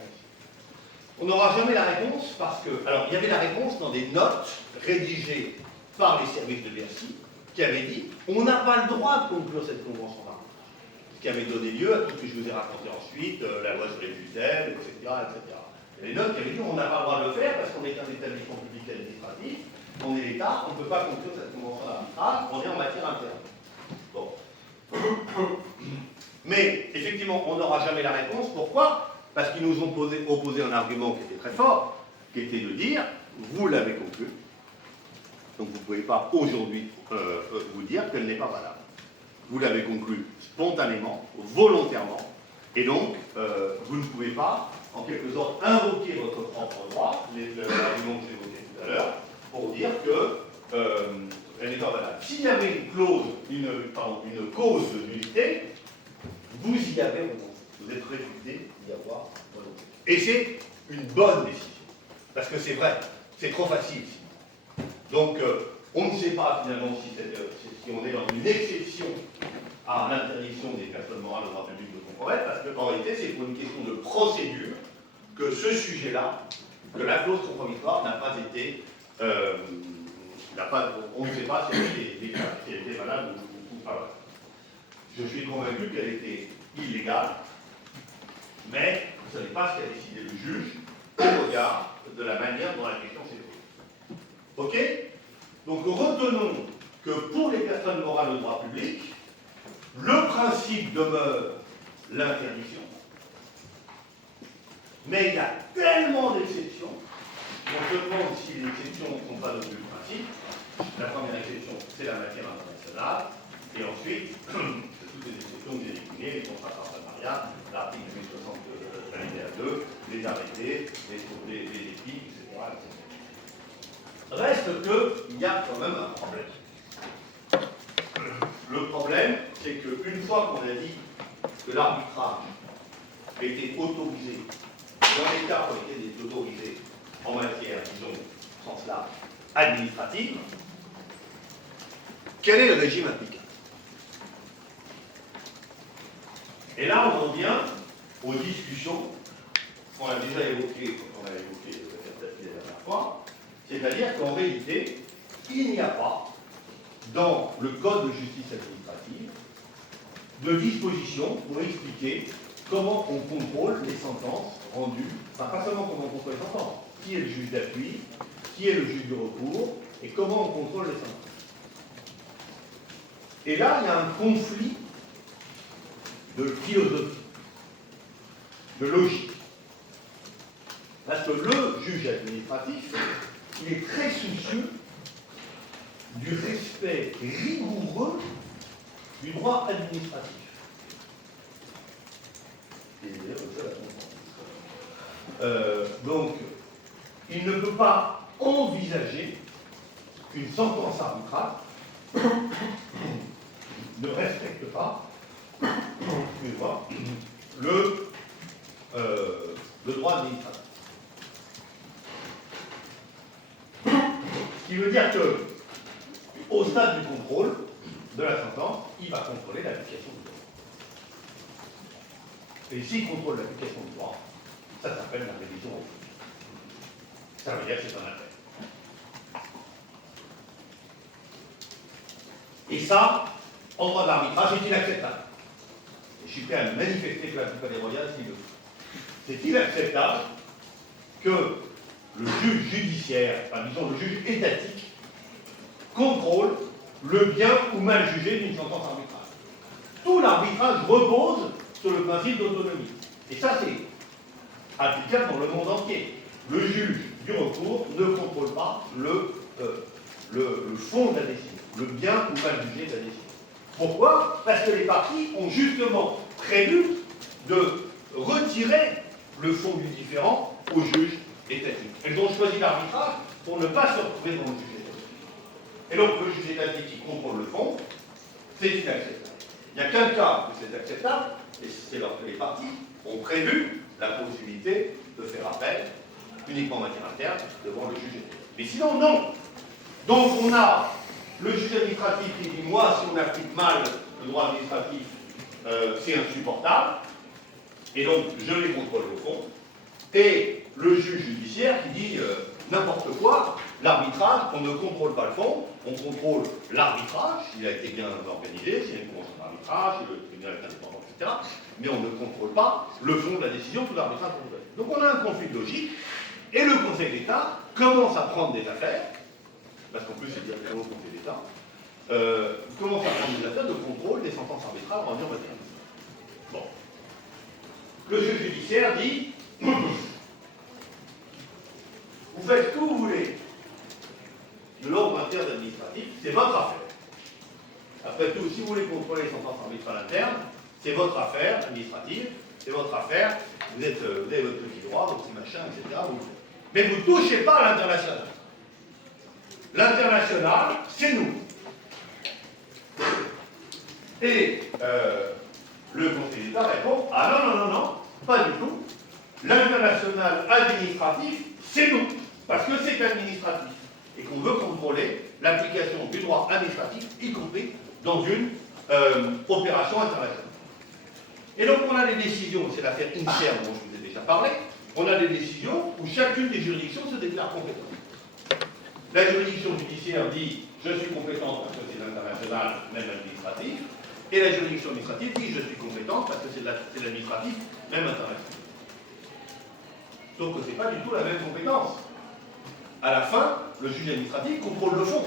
On n'aura jamais la réponse parce que... Alors, il y avait la réponse dans des notes rédigées par les services de Bercy qui avaient dit on n'a pas le droit de conclure cette convention d'arbitrage. Ce qui avait donné lieu à tout ce que je vous ai raconté ensuite, la loi sur les tutelles, etc., etc. Et les notes qui avaient dit on n'a pas le droit de le faire parce qu'on est un établissement public administratif, on est l'État, on ne peut pas conclure cette convention d'arbitrage, on est en matière interne. Bon. Mais, effectivement, on n'aura jamais la réponse. Pourquoi? Parce qu'ils nous ont opposé un argument qui était très fort, qui était de dire, vous l'avez conclu, donc vous ne pouvez pas aujourd'hui vous dire qu'elle n'est pas valable. Vous l'avez conclu spontanément, volontairement, et donc vous ne pouvez pas, en quelque sorte, invoquer votre propre droit, l'argument que j'ai évoqué tout à l'heure, pour dire qu'elle n'est pas valable. S'il y avait une clause, une cause de nullité, vous y avez renoncé. Vous êtes réfuté d'y avoir renoncé. Et c'est une bonne décision. Parce que c'est vrai, c'est trop facile. Donc, on ne sait pas finalement si on est dans une exception à l'interdiction des personnes morales au droit public de compromettre, parce qu'en réalité, c'est pour une question de procédure que ce sujet-là, que la clause compromissoire n'a pas été... on ne sait pas si elle était valable ou pas valable. Je suis convaincu qu'elle était illégale, mais ce n'est pas ce qu'a décidé le juge au regard de la manière dont la question s'est posée. Ok? Donc retenons que pour les personnes morales au droit public, le principe demeure l'interdiction, mais il y a tellement d'exceptions qu'on se demande si les exceptions ne sont pas devenues le principe. La première exception, c'est la matière internationale, et ensuite, toutes les exceptions que j'ai déclinées, les contrats de partenariat, l'article 1060 de l'alinéa 2, les arrêtés, les défis, etc., etc. Reste qu'il y a quand même un problème. Le problème, c'est qu'une fois qu'on a dit que l'arbitrage était autorisé, dans les cas pour lesquels il est autorisé en matière, disons, au sens large, administrative, quel est le régime applicable? Et là, on en vient aux discussions qu'on a déjà évoquées quand on a évoqué la dernière fois, c'est-à-dire qu'en réalité, il n'y a pas, dans le Code de justice administrative, de disposition pour expliquer comment on contrôle les sentences rendues, enfin pas seulement comment on contrôle les sentences, qui est le juge d'appui, qui est le juge de recours, et comment on contrôle les sentences. Et là, il y a un conflit de philosophie, de logique. Parce que le juge administratif, il est très soucieux du respect rigoureux du droit administratif. Et donc, il ne peut pas envisager qu'une sentence arbitrale ne respecte pas le droit administratif. Ce qui veut dire que, au stade du contrôle de la sentence, il va contrôler l'application du droit. Et s'il contrôle l'application du droit, ça s'appelle la révision au fond. Ça veut dire que c'est un appel. Et ça, en droit de l'arbitrage, c'est inacceptable. Et je suis prêt à manifester que la plupart des royales, s'il le faut. C'est inacceptable que le juge judiciaire, enfin disons le juge étatique, contrôle le bien ou mal jugé d'une sentence arbitrale. Tout l'arbitrage repose sur le principe d'autonomie. Et ça, c'est applicable dans le monde entier. Le juge du recours ne contrôle pas le fond de la décision. le bien ou mal jugé de la décision. Pourquoi? Parce que les parties ont justement prévu de retirer le fond du différend au juge étatique. Elles ont choisi l'arbitrage pour ne pas se retrouver dans le juge étatique. Et donc le juge étatique qui contrôle le fond, c'est inacceptable. Il n'y a qu'un cas où c'est acceptable, et c'est lorsque les parties ont prévu la possibilité de faire appel uniquement en matière interne devant le juge étatique. Mais sinon, non. Donc on a le juge administratif qui dit, moi, si on applique mal le droit administratif, c'est insupportable, et donc je les contrôle au fond, et le juge judiciaire qui dit n'importe quoi, l'arbitrage, on ne contrôle pas le fond, on contrôle l'arbitrage, s'il a été bien organisé, s'il y a une convention d'arbitrage, si le tribunal est indépendant, etc., mais on ne contrôle pas le fond de la décision, tout l'arbitrage contrôle. Donc on a un conflit de logique, et le Conseil d'État commence à prendre des affaires, parce qu'en plus c'est directement le Conseil d'État, commence à prendre des affaires de contrôle des sentences arbitrales rendues en matière. Bon. Le juge judiciaire dit vous faites ce que vous voulez de l'ordre interne administratif, c'est votre affaire. Après tout, si vous voulez contrôler les sentences arbitrales internes, c'est votre affaire administrative, c'est votre affaire, vous avez votre petit droit, vos petits machins, etc. Mais vous ne touchez pas à l'international. L'international, c'est nous. Et le Conseil d'État répond ah non, non, non, non, pas du tout. L'international administratif, c'est nous, parce que c'est administratif. Et qu'on veut contrôler l'application du droit administratif, y compris dans une opération internationale. Et donc on a des décisions, c'est l'affaire Inter dont je vous ai déjà parlé, on a des décisions où chacune des juridictions se déclare compétente. La juridiction judiciaire dit je suis compétente parce que c'est l'international, même administratif, et la juridiction administrative dit je suis compétente parce que c'est l'administratif, même international. Sauf que ce n'est pas du tout la même compétence. À la fin, le juge administratif contrôle le fond,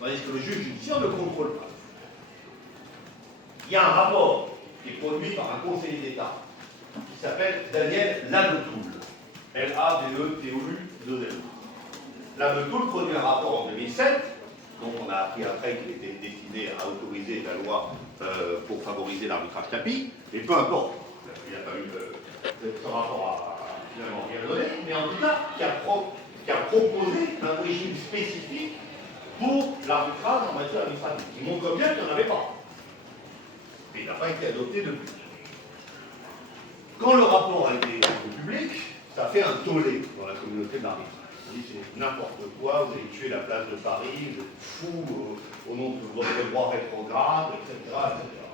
tandis que le juge judiciaire ne contrôle pas. Il y a un rapport qui est produit par un conseiller d'État qui s'appelle Daniel Labetoul. L-A-D-E-T-O-U-2-L. Labetoul produit un rapport en 2007, dont on a appris après qu'il était destiné à autoriser la loi pour favoriser l'arbitrage tapis, et peu importe, il n'y a pas eu ce rapport à finalement rien donné, mais en tout cas, qui a proposé un régime spécifique pour l'arbitrage en matière administrative, qui montre bien qu'il n'y en avait pas. Mais il n'a pas été adopté depuis. Quand le rapport a été rendu public, ça fait un tollé dans la communauté de l'arbitrage. On dit c'est n'importe quoi, vous avez tué la place de Paris, vous êtes fou au nom de votre droit rétrograde, etc.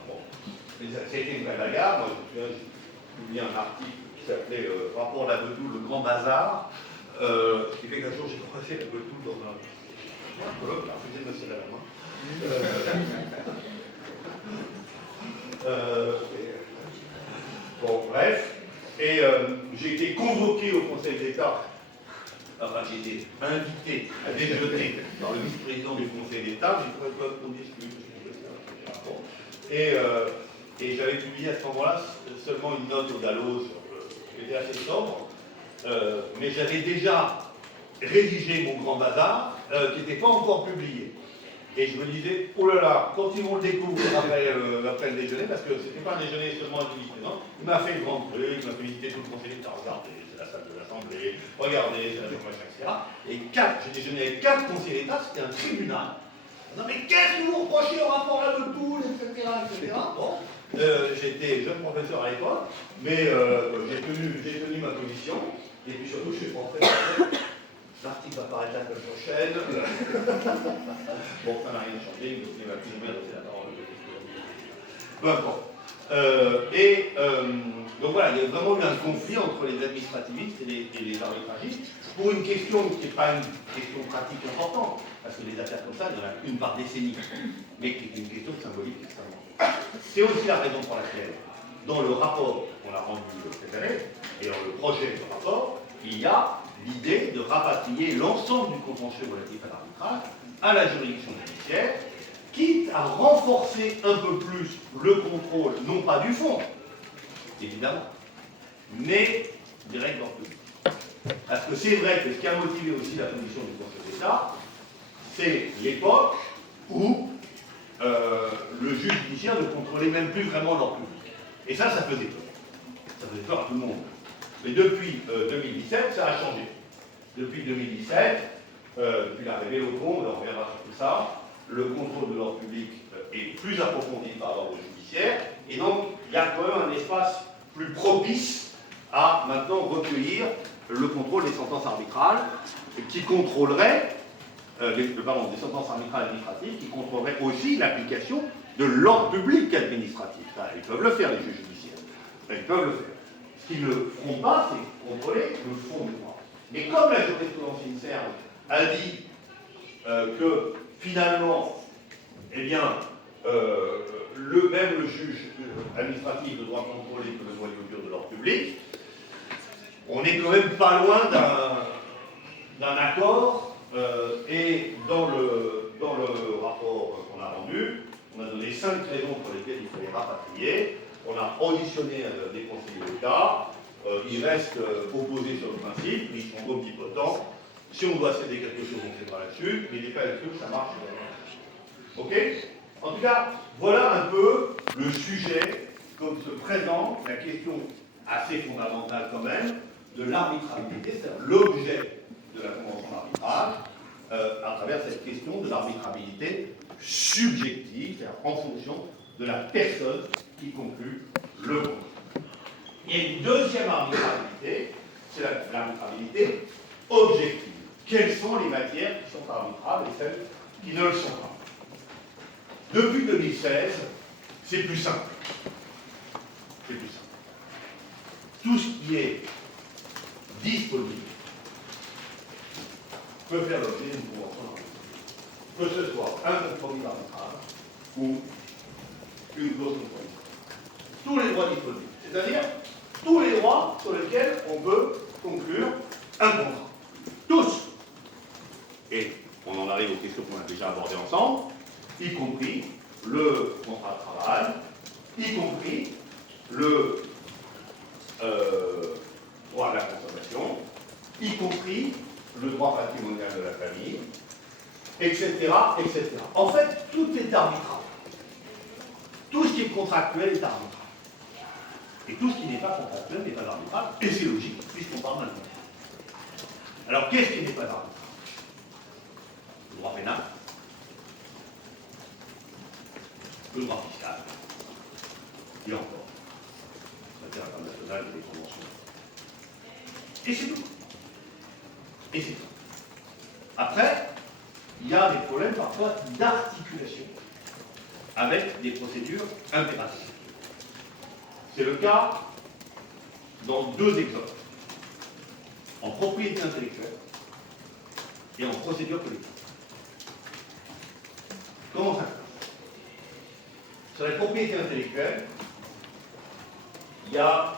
Bon. Mais ça a été une vraie bagarre. Moi, j'ai publié un article qui s'appelait Rapport Labetoul, le grand bazar, qui fait qu'un jour j'ai croisé Labetoul dans un colloque, là, faisait monsieur la main. Bon, bref, et j'ai été convoqué au Conseil d'État, enfin j'ai été invité à déjeuner par le vice-président du Conseil d'État, j'ai trouvé quoi qu'on discute, et j'avais publié à ce moment-là seulement une note au Dalloz qui était assez sobre, mais j'avais déjà rédigé mon grand bazar qui n'était pas encore publié. Et je me disais, oh là là, quand ils vont le découvrir après le déjeuner, parce que c'était pas un déjeuner seulement avec le vice-président, il m'a fait le grand truc, il m'a fait visiter tout le conseil d'État, regardez, c'est la salle de l'Assemblée, regardez, c'est la chambre, etc. Et j'ai déjeuné avec 4 conseillers d'État, c'était un tribunal. Non mais qu'est-ce que vous reprochez au rapport à Labetoul, etc. Bon, j'étais jeune professeur à l'époque, mais j'ai tenu ma position, et puis surtout je suis français. L'article va apparaître la semaine prochaine. Bon, ça n'a rien changé, il va plus ou moins la parole. Peu importe. Donc voilà, il y a vraiment eu un conflit entre les administrativistes et les arbitragistes pour une question qui n'est pas une question pratique importante, parce que des affaires comme ça, il y en a une par décennie, mais qui est une question symbolique extrêmement. C'est aussi la raison pour laquelle, dans le rapport qu'on a rendu cette année, et dans le projet de rapport, il y a l'idée de rapatrier l'ensemble du contentieux relatif à l'arbitrage à la juridiction judiciaire, quitte à renforcer un peu plus le contrôle, non pas du fond, évidemment, mais des règles d'ordre public. Parce que c'est vrai que ce qui a motivé aussi la position du Conseil d'État, c'est l'époque où le juge judiciaire ne contrôlait même plus vraiment l'ordre public. Et ça faisait peur. Ça faisait peur à tout le monde. Mais depuis 2017, ça a changé. Depuis 2017, depuis l'arrivée au fond, on reviendra sur tout ça, le contrôle de l'ordre public est plus approfondi par l'ordre judiciaire, et donc il y a quand même un espace plus propice à maintenant recueillir le contrôle des sentences arbitrales qui contrôlerait, des sentences arbitrales administratives qui contrôleraient aussi l'application de l'ordre public administratif. Ça, ils peuvent le faire, les juges judiciaires. Ils peuvent le faire. Ce qu'ils ne feront pas, c'est contrôler le fond du droit. Et comme la jurisprudence INSERM a dit que finalement, eh bien, le juge administratif ne doit contrôler que le noyau dur de l'ordre public, on n'est quand même pas loin d'un accord, et dans le rapport qu'on a rendu, on a donné 5 raisons pour lesquelles il fallait rapatrier. On a auditionné des conseillers d'État, ils restent opposés sur le principe, mais ils sont omnipotents. Si on doit céder quelque chose, on ne cédera là-dessus, mais il n'est pas sûr que ça marche. Ok? En tout cas, voilà un peu le sujet, comme se présente la question assez fondamentale quand même, de l'arbitrabilité, c'est-à-dire l'objet de la convention arbitrale, à travers cette question de l'arbitrabilité subjective, c'est-à-dire en fonction de la personne qui conclut le contrat. Il y a une deuxième arbitrabilité, c'est l'arbitrabilité objective. Quelles sont les matières qui sont arbitrables et celles qui ne le sont pas? Depuis 2016, c'est plus simple. C'est plus simple. Tout ce qui est disponible peut faire l'objet d'une convention arbitrale. Que ce soit un compromis arbitral ou une clause compromis. Tous les droits disponibles. C'est-à-dire tous les droits sur lesquels on peut conclure un contrat. Tous. Et on en arrive aux questions qu'on a déjà abordées ensemble, y compris le contrat de travail, y compris le droit à la consommation, y compris le droit patrimonial de la famille, etc., etc. En fait, tout est arbitral. Tout ce qui est contractuel est arbitral. Et tout ce qui n'est pas contractuel n'est pas arbitral, et c'est logique, puisqu'on parle d'un contrat. Alors, qu'est-ce qui n'est pas arbitral? Le droit pénal, le droit fiscal, et encore, l'affaire internationale et les conventions. Et c'est tout. Et c'est tout. Après, il y a des problèmes parfois d'articulation avec des procédures impératives. C'est le cas dans 2 exemples. En propriété intellectuelle et en procédure collective. Comment ça se passe? Sur la propriété intellectuelle, il y a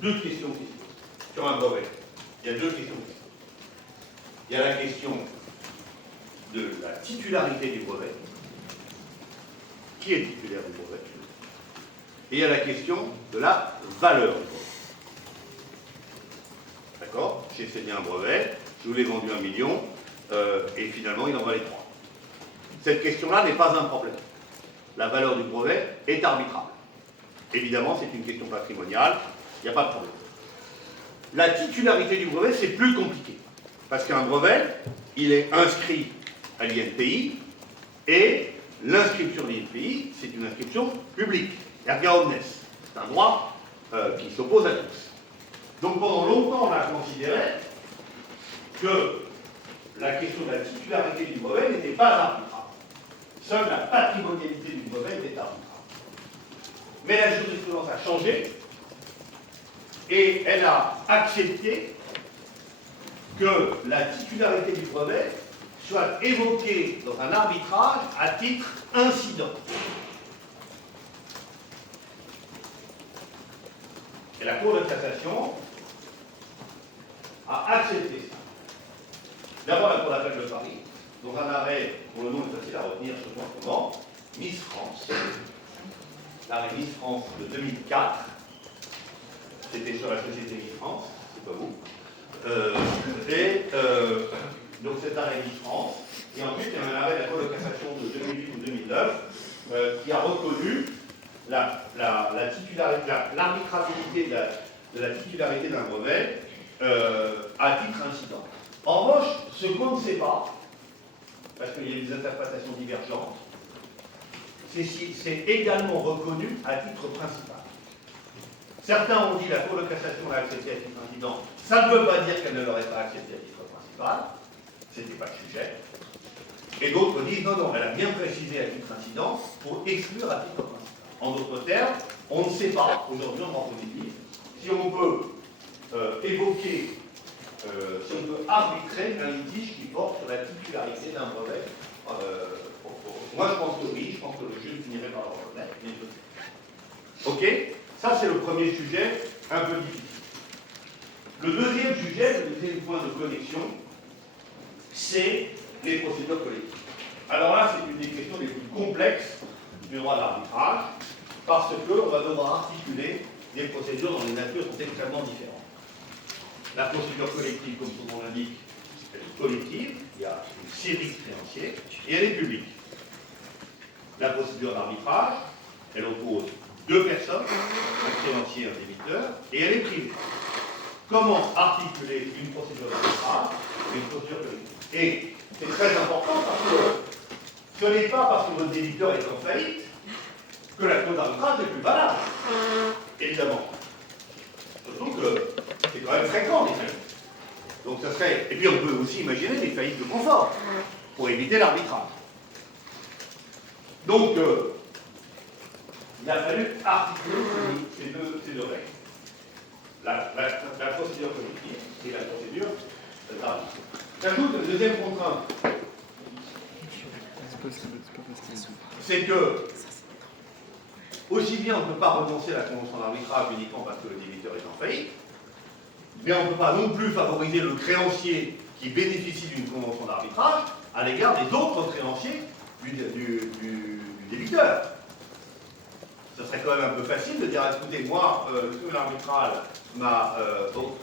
2 questions qui se posent. Sur un brevet, il y a 2 questions qui se posent. Il y a la question de la titularité du brevet. Qui est titulaire du brevet? Et il y a la question de la valeur du brevet. D'accord? J'ai cédé un brevet, je vous l'ai vendu 1 million, et finalement il en valait 3. Cette question-là n'est pas un problème. La valeur du brevet est arbitrable. Évidemment, c'est une question patrimoniale, il n'y a pas de problème. La titularité du brevet, c'est plus compliqué. Parce qu'un brevet, il est inscrit à l'INPI, et l'inscription à l'INPI, c'est une inscription publique, erga omnes. C'est un droit qui s'oppose à tous. Donc pendant longtemps, on a considéré que la question de la titularité du brevet n'était pas arbitrable. Seule la patrimonialité du brevet était arbitrable. Mais la jurisprudence a changé, et elle a accepté que la titularité du brevet soit évoquée dans un arbitrage à titre incident. Et la Cour de cassation a accepté ça. D'abord la Cour d'appel de Paris, dans un arrêt dont le nom est facile à retenir surtout en ce moment, Miss France. L'arrêt Miss France de 2004, c'était sur la société Miss France, c'est pas vous. Donc cet arrêt Miss France Et ensuite, il y a un arrêt de la Cour de cassation de 2008 ou 2009 qui a reconnu l'arbitrabilité de la titularité d'un brevet à titre incident. En revanche, ce qu'on ne sait pas, parce qu'il y a des interprétations divergentes, c'est si c'est également reconnu à titre principal. Certains ont dit la Cour de cassation l'a accepté à titre incident. Ça ne veut pas dire qu'elle ne l'aurait pas accepté à titre principal. Ce n'était pas le sujet. Et d'autres disent non, non, elle a bien précisé à titre incident pour exclure à titre principal. En d'autres termes, on ne sait pas, aujourd'hui en droit positif, si on peut évoquer, si on peut arbitrer un litige qui porte sur la titularité d'un brevet. Moi, je pense que oui, je pense que le juge finirait par le reconnaître. Ok? Ça, c'est le premier sujet un peu difficile. Le deuxième sujet, le deuxième point de connexion, c'est les procédures collectives. Alors là, c'est une des questions les plus complexes du droit de l'arbitrage, parce qu'on va devoir articuler des procédures dont les natures sont extrêmement différentes. La procédure collective, comme son nom l'indique, elle est collective, il y a une série de créanciers, et elle est publique. La procédure d'arbitrage, elle oppose deux personnes, un créancier et un débiteur, et elle est privée. Comment articuler une procédure d'arbitrage et une procédure collective? Et c'est très important parce que ce n'est pas parce que votre débiteur est en faillite que la clause d'arbitrage n'est plus valable, évidemment. Surtout que c'est quand même fréquent les faillites. Donc ça serait. Et puis on peut aussi imaginer des faillites de confort pour éviter l'arbitrage. Donc il a fallu articuler ces deux règles. La procédure collective et la procédure d'arbitrage. J'ajoute une deuxième contrainte. C'est que, aussi bien on ne peut pas renoncer à la convention d'arbitrage uniquement parce que le débiteur est en faillite, mais on ne peut pas non plus favoriser le créancier qui bénéficie d'une convention d'arbitrage à l'égard des autres créanciers du débiteur. Ce serait quand même un peu facile de dire, écoutez, moi, le tribunal arbitral m'a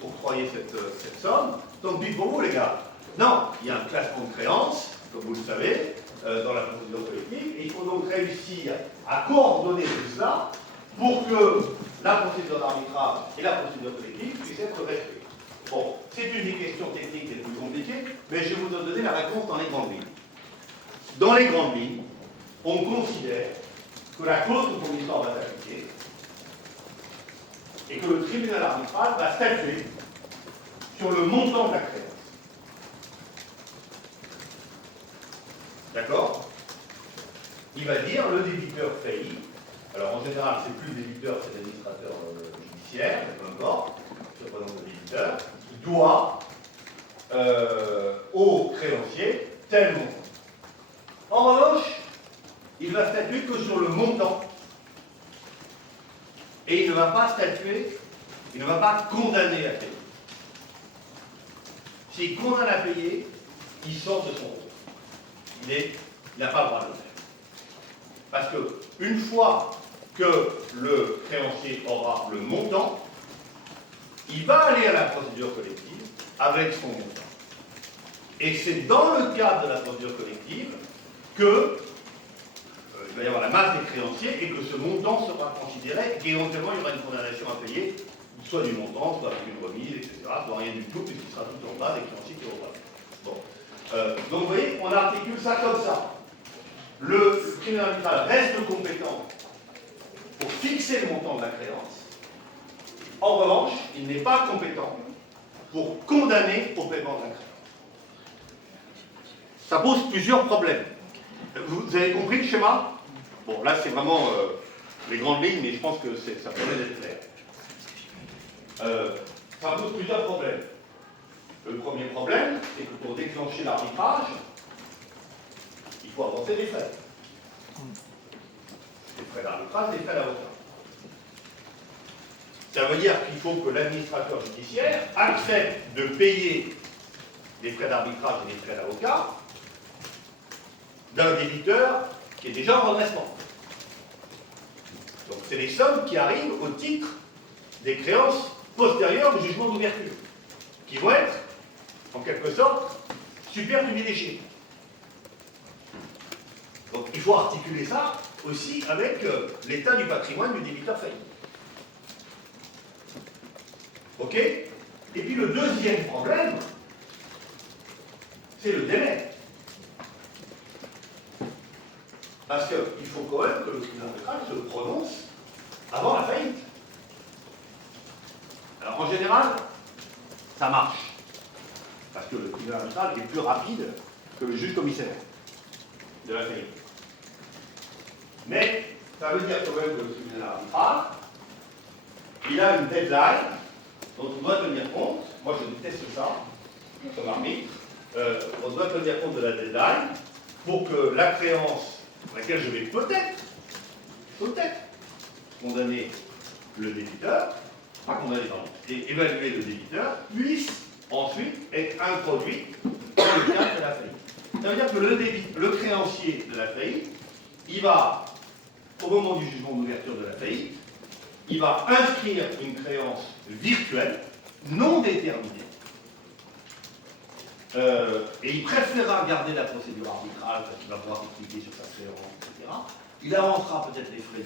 octroyé cette somme, tant pis pour vous, les gars. Non, il y a un classement de créances, comme vous le savez, dans la procédure collective, et il faut donc réussir à coordonner tout cela pour que la procédure d'arbitrage et la procédure collective puissent être respectées. Bon, c'est une des questions techniques les plus compliquées, mais je vais vous donner la réponse dans les grandes lignes. Dans les grandes lignes, on considère que la clause de commission va s'appliquer et que le tribunal arbitral va statuer sur le montant de la créance. D'accord? Il va dire le débiteur failli. Alors en général, c'est plus le débiteur, c'est l'administrateur judiciaire, peu importe, ce représente le débiteur, doit au créancier tel montant. En revanche, il va statuer que sur le montant et il ne va pas statuer, il ne va pas condamner à payer. S'il condamne à payer, il sort de son rôle. Il n'a pas le droit de le faire. Parce qu'une fois que le créancier aura le montant, il va aller à la procédure collective avec son montant. Et c'est dans le cadre de la procédure collective que il va y avoir la masse des créanciers et que ce montant sera considéré, et qu'éventuellement il y aura une condamnation à payer, soit du montant, soit avec une remise, etc., soit rien du tout, puisqu'il sera tout en bas des créanciers qui reprennent. Bon. Donc vous voyez, on articule ça comme ça. Le tribunal arbitral reste compétent pour fixer le montant de la créance. En revanche, il n'est pas compétent pour condamner au paiement de la créance. Ça pose plusieurs problèmes. Vous avez compris le schéma? Bon, là, c'est vraiment les grandes lignes, mais je pense que ça permet d'être clair. Ça pose plusieurs problèmes. Le premier problème, c'est que pour déclencher l'arbitrage, il faut avancer les frais. Les frais d'arbitrage, les frais d'avocat. Ça veut dire qu'il faut que l'administrateur judiciaire accepte de payer les frais d'arbitrage et les frais d'avocat d'un débiteur qui est déjà en redressement. Donc c'est les sommes qui arrivent au titre des créances postérieures au jugement d'ouverture, qui vont être, en quelque sorte, super privilégiées. Donc il faut articuler ça aussi avec l'état du patrimoine du débiteur failli. Ok? Et puis le deuxième problème, c'est le délai. Parce qu'il faut quand même que le tribunal arbitral se prononce avant la faillite. Alors en général, ça marche. Parce que le tribunal arbitral est plus rapide que le juge commissaire de la faillite. Mais ça veut dire quand même que le tribunal arbitral, il a une deadline dont on doit tenir compte. Moi je déteste ça, comme arbitre. On doit tenir compte de la deadline pour que la créance pour laquelle je vais peut-être condamner le débiteur, pas condamner, pardon, et évaluer le débiteur, puisse ensuite être introduit dans le cadre de la faillite. Ça veut dire que le créancier de la faillite, il va, au moment du jugement d'ouverture de la faillite, il va inscrire une créance virtuelle, non déterminée, et il préférera garder la procédure arbitrale parce qu'il va pouvoir expliquer sur sa créance, etc. Il avancera peut-être les frais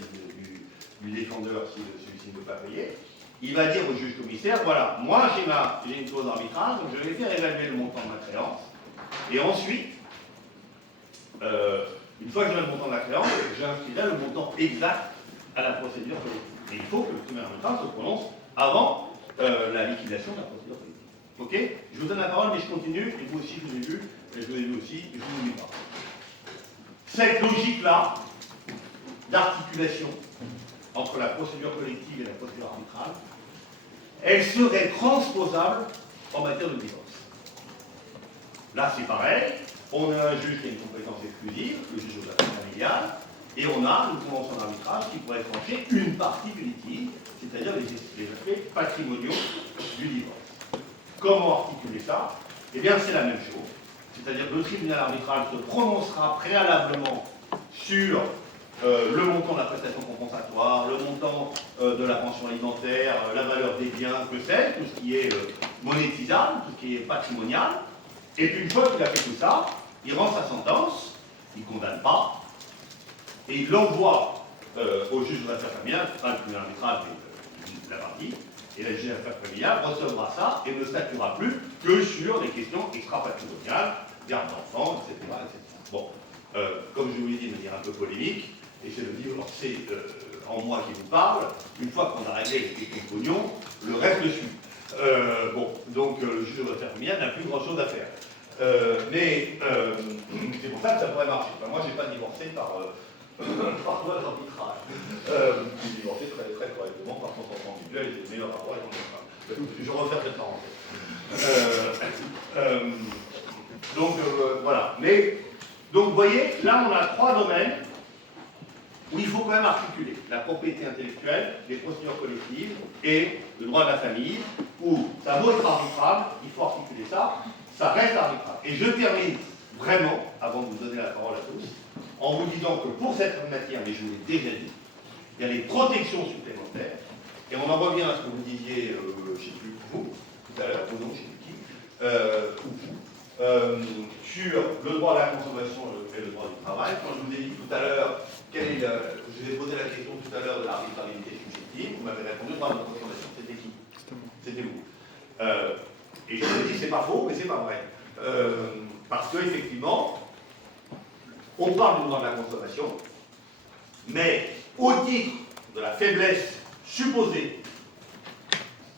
du défendeur si celui-ci ne veut pas payer. Il va dire au juge commissaire, voilà, moi j'ai une clause arbitrale, donc je vais faire évaluer le montant de ma créance. Et ensuite, une fois que j'ai le montant de la créance, j'inscrirai le montant exact à la procédure collective. Et il faut que le tribunal arbitral se prononce avant la liquidation de la procédure collective. Ok? Je vous donne la parole, mais je continue, et vous aussi, je vous ai vu, et je vous ai vu aussi, et je vous oublie pas. Cette logique-là d'articulation entre la procédure collective et la procédure arbitrale, elle serait transposable en matière de divorce. Là, c'est pareil, on a un juge qui a une compétence exclusive, le juge aux affaires familiales, et on a une convention d'arbitrage qui pourrait trancher une partie du litige, c'est-à-dire les aspects patrimoniaux du divorce. Comment articuler ça? Eh bien, c'est la même chose. C'est-à-dire que le tribunal arbitral se prononcera préalablement sur le montant de la prestation compensatoire, le montant de la pension alimentaire, la valeur des biens, que c'est, tout ce qui est monétisable, tout ce qui est patrimonial. Et puis, une fois qu'il a fait tout ça, il rend sa sentence, il ne condamne pas, et il l'envoie au juge de l'affaire familiale, pas le tribunal arbitral, mais la partie. Et la juge des affaires familiales recevra ça et ne statuera plus que sur les questions extra-patrimoniales, garde d'enfants, etc., etc. Bon, comme je vous l'ai dit de manière un peu polémique, et c'est le divorcé en moi qui vous parle, une fois qu'on a réglé les questions de pognon, le reste le suit. Bon, donc le juge des affaires familiales n'a plus grand-chose à faire. Mais c'est pour ça que ça pourrait marcher. Enfin, moi, je n'ai pas divorcé par loi d'arbitrage. J'ai divorcé très, très correctement par consentement mutuel et j'ai le meilleur rapport avec mon femme. Je refais cette parenthèse. Donc voilà. Mais, donc vous voyez, là on a trois domaines où il faut quand même articuler la propriété intellectuelle, les procédures collectives et le droit de la famille, où ça vaut être arbitrable, il faut articuler ça, ça reste arbitrable. Et je termine vraiment, avant de vous donner la parole à tous, en vous disant que pour cette matière, mais je vous l'ai déjà dit, il y a des protections supplémentaires, et on en revient à ce que vous disiez, je ne sais plus, vous, tout à l'heure, ou non, je ne sais plus qui, ou vous, sur le droit à la consommation et le droit du travail. Quand je vous ai dit tout à l'heure, je vous ai posé la question tout à l'heure de l'arbitrabilité subjective, vous m'avez répondu droit de la consommation. C'était qui? C'était vous. Et je vous ai dit, c'est pas faux, mais c'est pas vrai. Parce qu'effectivement, on parle du droit de la consommation, mais au titre de la faiblesse supposée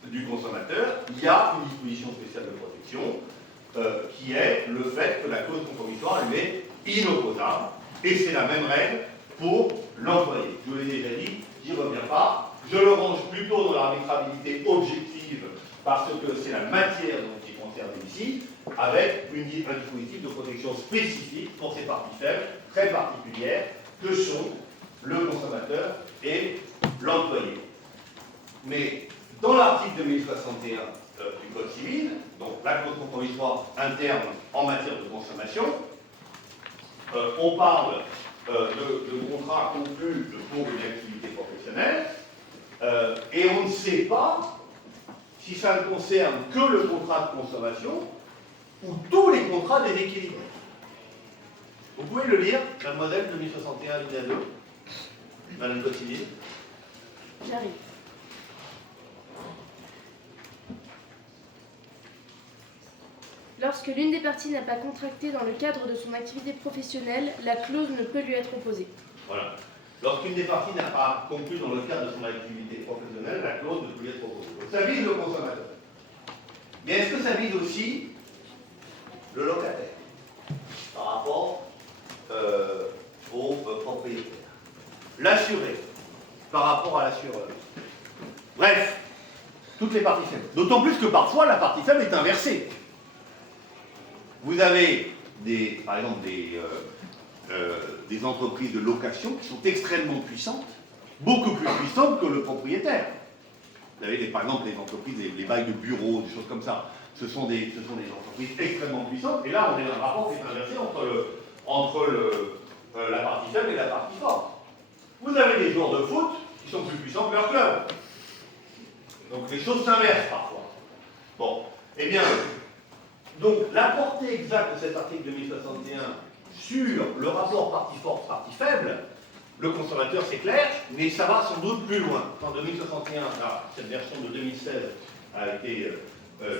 du consommateur, il y a une disposition spéciale de protection qui est le fait que la clause compromissoire elle est inopposable, et c'est la même règle pour l'employé. Je vous l'ai déjà dit, j'y reviens pas. Je le range plutôt dans l'arbitrabilité objective parce que c'est la matière dont il est concerné ici, avec un dispositif de protection spécifique pour ces parties faibles très particulières que sont le consommateur et l'employé. Mais dans l'article 2061 du Code civil, donc la clause compromissoire interne en matière de consommation, on parle de contrat conclu pour une activité professionnelle, et on ne sait pas si ça ne concerne que le contrat de consommation ou tous les contrats déséquilibrés. Vous pouvez le lire, mademoiselle 2061 alinéa 2, Madame Cotillier. J'arrive. Lorsque l'une des parties n'a pas contracté dans le cadre de son activité professionnelle, la clause ne peut lui être opposée. Voilà. Lorsqu'une des parties n'a pas conclu dans le cadre de son activité professionnelle, la clause ne peut lui être opposée. Donc ça vise le consommateur. Mais est-ce que ça vise aussi le locataire par rapport au propriétaire? L'assuré par rapport à l'assureur. Bref, toutes les parties faibles. D'autant plus que parfois la partie faible est inversée. Vous avez par exemple des entreprises de location qui sont extrêmement puissantes, beaucoup plus puissantes que le propriétaire. Vous avez par exemple les entreprises, les bails de bureaux, des choses comme ça. Ce sont des entreprises extrêmement puissantes. Et là, on est dans un rapport qui est inversé entre la partie faible et la partie forte. Vous avez des joueurs de foot qui sont plus puissants que leur club. Donc les choses s'inversent parfois. Bon, eh bien, donc la portée exacte de cet article 2061 sur le rapport partie forte, partie faible, le consommateur c'est clair, mais ça va sans doute plus loin. En 2061, cette version de 2016 a été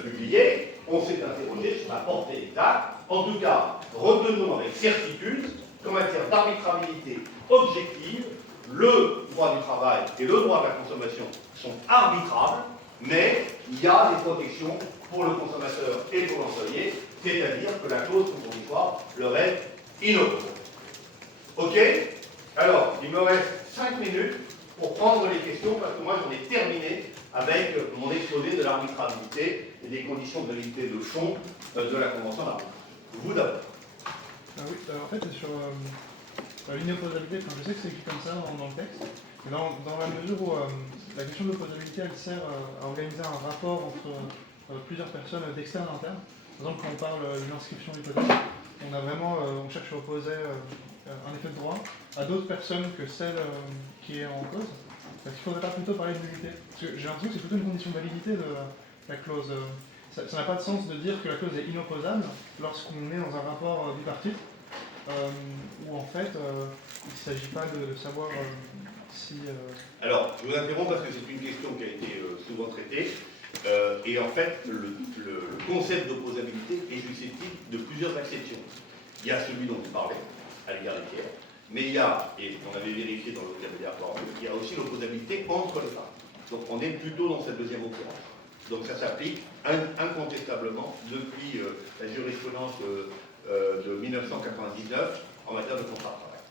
publiée, on s'est interrogé sur la portée exacte. En tout cas, retenons avec certitude qu'en matière d'arbitrabilité objective, le droit du travail et le droit de la consommation sont arbitrables, mais il y a des protections pour le consommateur et pour l'employé, c'est-à-dire que la clause compromissoire leur est inopposable. Ok? Alors, il me reste 5 minutes pour prendre les questions, parce que moi j'en ai terminé avec mon exposé de l'arbitrabilité et des conditions de validité de fond de la Convention d'arbitrage. Vous d'abord. Oui, en fait, c'est sur l'inopposabilité, enfin, je sais que c'est écrit comme ça dans le texte, mais dans la mesure où la question de l'opposabilité, elle sert à organiser un rapport entre plusieurs personnes d'externe à interne. Par exemple, quand on parle d'une inscription d'hypothèque, on cherche à opposer un effet de droit à d'autres personnes que celle qui est en cause. Est-ce qu'il ne faudrait pas plutôt parler de nullité? Parce que j'ai l'impression que c'est plutôt une condition de validité de la clause. Ça n'a pas de sens de dire que la clause est inopposable lorsqu'on est dans un rapport bipartite, où en fait il ne s'agit pas de savoir si... Alors, je vous interromps parce que c'est une question qui a été souvent traitée. Et en fait, le concept d'opposabilité est susceptible de plusieurs acceptions. Il y a celui dont vous parlez, à l'égard des tiers, mais il y a, et on avait vérifié dans le vocabulaire, il y a aussi l'opposabilité entre les parties. Donc on est plutôt dans cette deuxième occurrence. Donc ça s'applique incontestablement depuis la jurisprudence de 1999 en matière de contrat de travail.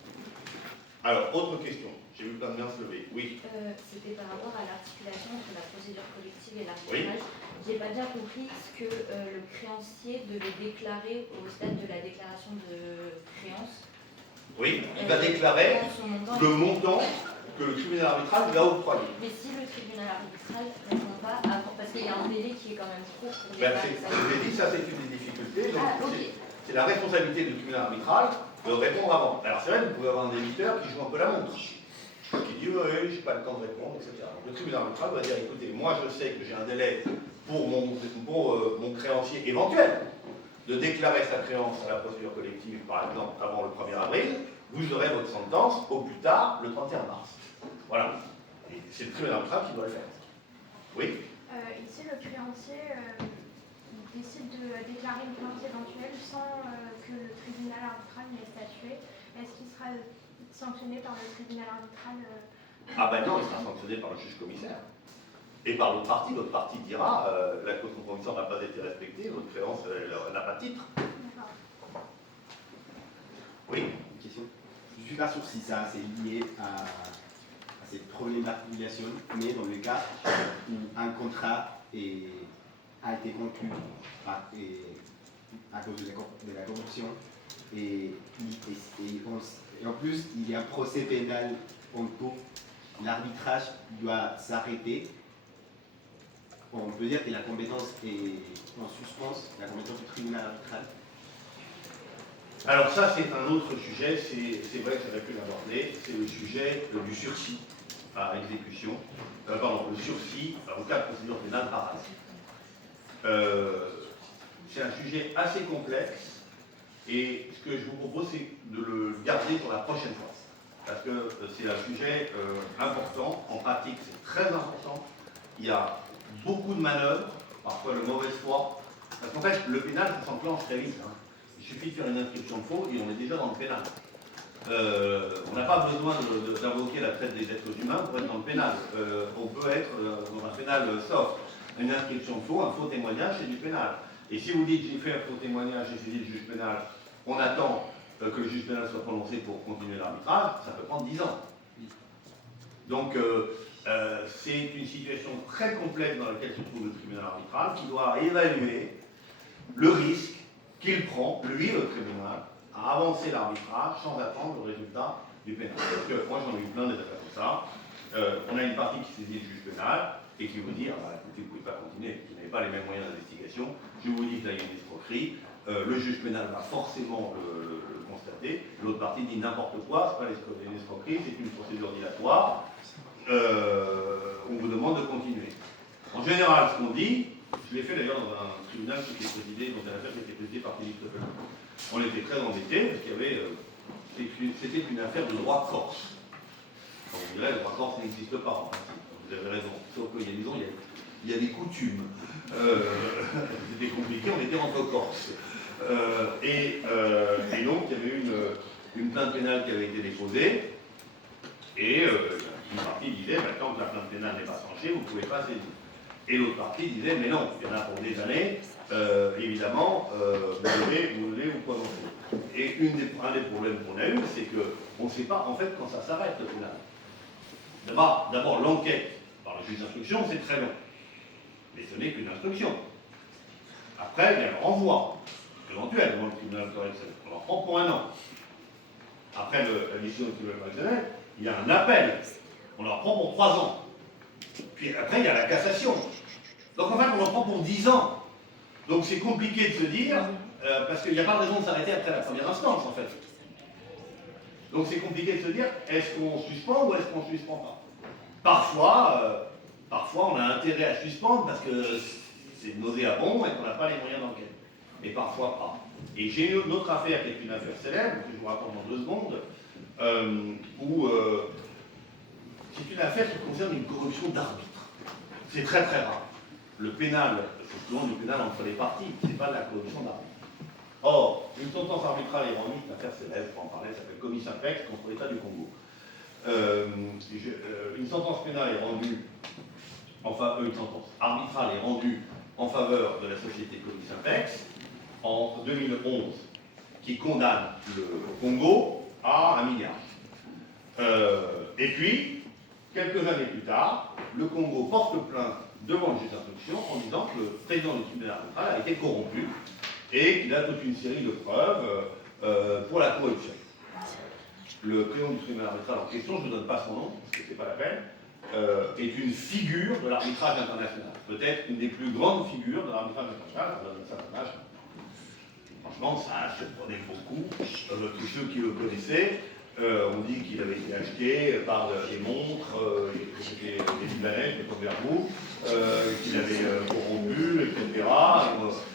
Alors, autre question. J'ai vu plein de mains se lever. Oui. C'était par rapport à l'articulation entre la procédure collective et l'arbitrage. Oui. J'ai pas bien compris ce que le créancier devait déclarer au stade de la déclaration de créance. Oui, il va déclarer le montant que le tribunal arbitral lui a octroyé. Mais si le tribunal arbitral ne répond pas, parce qu'il y a un délai qui est quand même trop pour déclarer ça. Je vous ai dit, ça c'est une des difficultés. Donc okay. C'est la responsabilité du tribunal arbitral de répondre avant. Alors c'est vrai, vous pouvez avoir un débiteur qui joue un peu la montre, qui dit oui, j'ai pas le temps de répondre, etc. Donc le tribunal arbitral va dire écoutez, moi je sais que j'ai un délai pour mon créancier éventuel de déclarer sa créance à la procédure collective, par exemple, avant le 1er avril, vous aurez votre sentence au plus tard le 31 mars. Voilà. Et c'est le tribunal arbitral qui doit le faire. Oui. Ici, le créancier décide de déclarer une créance éventuelle sans que le tribunal arbitral n'ait statué. Est-ce qu'il sera sanctionné par le tribunal arbitral Ah ben non, il sera sanctionné par le juge commissaire. Et par l'autre partie dira la clause compromissoire n'a pas été respectée, votre créance n'a pas de titre. D'accord. Oui. Une question. Je ne suis pas sûr si ça c'est lié à ces problèmes d'articulation, mais dans le cas où un contrat a été conclu à cause de la corruption et en plus il y a un procès pénal en cours, l'arbitrage doit s'arrêter. On peut dire que la compétence est en suspens, la compétence du tribunal arbitral. Alors ça c'est un autre sujet, c'est vrai que j'aurais pu l'aborder, c'est le sujet du sursis à exécution, le sursis au cas de procédure pénale par avis. C'est un sujet assez complexe Et ce que je vous propose, c'est de le garder pour la prochaine fois. Parce que c'est un sujet important, en pratique c'est très important. Il y a beaucoup de manœuvres, parfois de mauvaise foi. Parce qu'en fait, le pénal, ça s'enclenche très vite. Hein. Il suffit de faire une inscription de faux et on est déjà dans le pénal. On n'a pas besoin d'invoquer la traite des êtres humains pour être dans le pénal. On peut être dans un pénal soft. Une inscription de faux, un faux témoignage, c'est du pénal. Et si vous dites j'ai fait un faux témoignage, j'ai saisi le juge pénal, on attend que le juge pénal soit prononcé pour continuer l'arbitrage, ça peut prendre 10 ans. Donc c'est une situation très complexe dans laquelle se trouve le tribunal arbitral qui doit évaluer le risque qu'il prend, lui, le tribunal, à avancer l'arbitrage sans attendre le résultat du pénal. Parce que moi j'en ai eu plein des affaires comme ça. On a une partie qui saisit le juge pénal et qui vous dit, ah bah, écoutez, vous ne pouvez pas continuer, vous n'avez pas les mêmes moyens d'investigation, je vous dis que là il y a une escroquerie, le juge pénal va forcément le constater, l'autre partie dit n'importe quoi, c'est pas une escroquerie, c'est une procédure dilatoire, on vous demande de continuer. En général, ce qu'on dit, je l'ai fait d'ailleurs dans un tribunal qui était présidé, dans une affaire qui était présidée par Philippe Stoffel. On était très embêtés parce qu'il y avait, c'était une affaire de droit corse. On dirait le droit corse n'existe pas en principe. Vous avez raison. Sauf qu'il y a des gens, il y a des coutumes. C'était compliqué, on était entre Corses. Et donc, il y avait une plainte pénale qui avait été déposée. Et une partie disait, bah, tant que la plainte pénale n'est pas tranchée, vous ne pouvez pas saisir. Et l'autre partie disait, mais non, il y en a pour des années, évidemment, vous devez vous prononcer. Et un des problèmes qu'on a eu, c'est qu'on ne sait pas, en fait, quand ça s'arrête, le pénal. D'abord, l'enquête par le juge d'instruction, c'est très long. Mais ce n'est qu'une instruction. Après, il y a le renvoi, éventuel, devant le tribunal correctionnel. On en prend pour 1 an. Après la décision du tribunal correctionnel, il y a un appel. On en prend pour 3 ans. Puis après, il y a la cassation. Donc en fait, on en prend pour 10 ans. Donc c'est compliqué de se dire, parce qu'il n'y a pas de raison de s'arrêter après la première instance, en fait. Donc c'est compliqué de se dire, est-ce qu'on suspend ou est-ce qu'on ne suspend pas? Parfois, on a intérêt à suspendre parce que c'est nauséabond et qu'on n'a pas les moyens d'enquête. Mais parfois pas. Et j'ai une autre affaire qui est une affaire célèbre, que je vous raconte en 2 secondes, où c'est une affaire qui concerne une corruption d'arbitre. C'est très très rare. Le pénal, c'est souvent du pénal entre les parties, c'est pas de la corruption d'arbitre. Or, une sentence arbitrale est rendue, une affaire célèbre, je peux en parler, ça s'appelle Comis Impex contre l'État du Congo. Une sentence pénale est rendue, enfin une sentence arbitrale est rendue en faveur de la société Comis Impex en 2011, qui condamne le Congo à 1 milliard. Et puis, quelques années plus tard, le Congo porte plainte devant le juge d'instruction en disant que le président du tribunal arbitral a été corrompu et qu'il a toute une série de preuves pour la corruption. Le président du tribunal arbitral en question, je ne donne pas son nom, parce que ce n'est pas la peine, est une figure de l'arbitrage international. Peut-être une des plus grandes figures de l'arbitrage international, ça donne ça un âge. Franchement, ça surprenait beaucoup. Tous ceux qui le connaissaient, on dit qu'il avait été acheté par des montres, c'était des Libanais, des comme vers vous, qu'il avait corrompu, etc.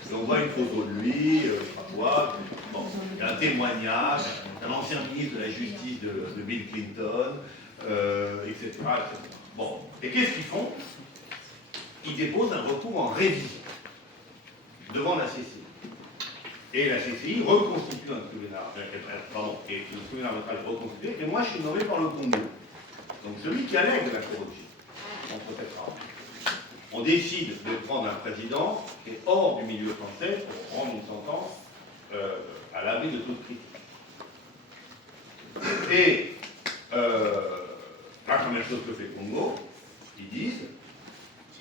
Et on voit une photo de lui, je ne sais pas quoi. Bon, il y a un témoignage d'un ancien ministre de la Justice de Bill Clinton, etc., etc. Bon, et qu'est-ce qu'ils font? Ils déposent un recours en révision devant la CCI. Et la CCI reconstitue un tribunal, et le tribunal arbitral est reconstitué, et moi je suis nommé par le Congo. Donc celui qui allègue la corruption, on protestera. On décide de prendre un président qui est hors du milieu français pour rendre une sentence à l'abri de toute critique. Et la première chose que fait le Congo, ils disent,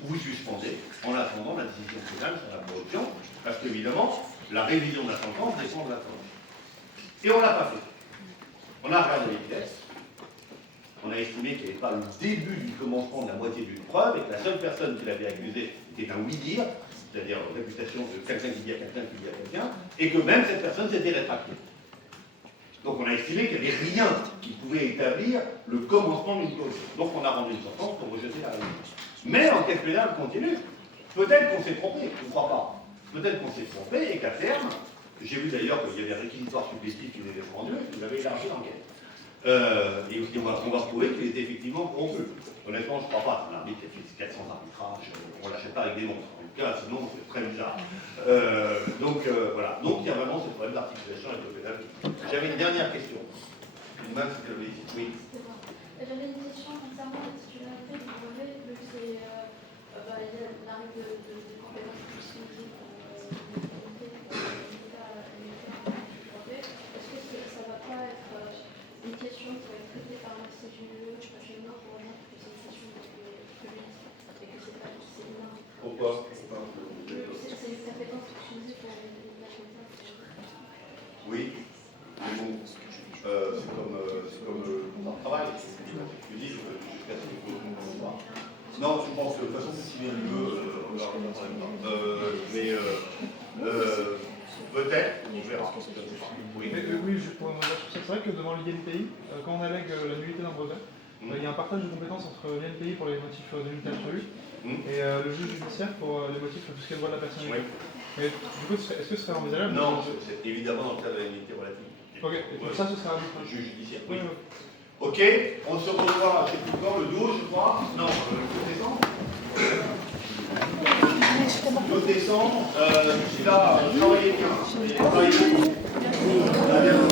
vous suspendez en attendant la décision finale sur la corruption, parce qu'évidemment, la révision de la sentence dépend de la corruption. Et on ne l'a pas fait. On a regardé les pièces, on a estimé qu'il n'y avait pas le début du commencement de la moitié d'une preuve, et que la seule personne qui l'avait accusé était un oui-dire, c'est-à-dire réputation de quelqu'un qui dit à quelqu'un qui dit à quelqu'un, et que même cette personne s'était rétractée. Donc on a estimé qu'il n'y avait rien qui pouvait établir le commencement d'une corruption. Donc on a rendu une sentence pour rejeter la révision. Mais l'enquête pénale continue. Peut-être qu'on s'est trompé, je ne crois pas. Peut-être qu'on s'est trompé et qu'à terme, J'ai vu d'ailleurs qu'il y avait un réquisitoire supplétif qui venait d'être rendu, et vous avez élargi l'enquête. Et on va retrouver qu'il était effectivement corrompu. Honnêtement, je ne crois pas. Un arbitre qui a fait 400 arbitrages, on ne l'achète pas avec des monstres. En tout cas, sinon, c'est très bizarre. Voilà. Donc, il y a vraiment ce problème d'articulation avec le pénal. J'avais une dernière question. Une main qui levée ici. Oui. J'avais une question concernant la titularité du brevet, vu que c'est l'arrêt de compétences exclusives est-ce que ça ne va pas être une question qui va être traitée par l'Institut prochainement pour dire que c'est une question de public et que c'est pas humain? Pourquoi? C'est une compétence exclusive pour la compétence. Oui. Mais bon, c'est comme le travail. Je dis, jusqu'à ce que vous voir. Non, je pense que de toute façon, si bien il veut, on verra comment ça va. Mais peut-être, on verra. Oui. Oui, juste pour rebondir sur ça, c'est vrai que devant l'INPI, quand on allègue la nullité d'un brevet, il y a un partage de compétences entre l'INPI pour les motifs de nullité absolue et le juge judiciaire pour les motifs de tout ce qui est droit de la personne. Oui. Mais du coup, est-ce que ce serait envisageable? Non, c'est évidemment dans le cadre de la nullité relative. Ok, et pour ça, ce serait arbitrage. Juge judiciaire, oui. Oui. Ok, on se revoit, je ne sais plus quand, le 12, je crois. Non, le décembre. Le décembre, d'ici là, travaillez bien. Travaillez bien.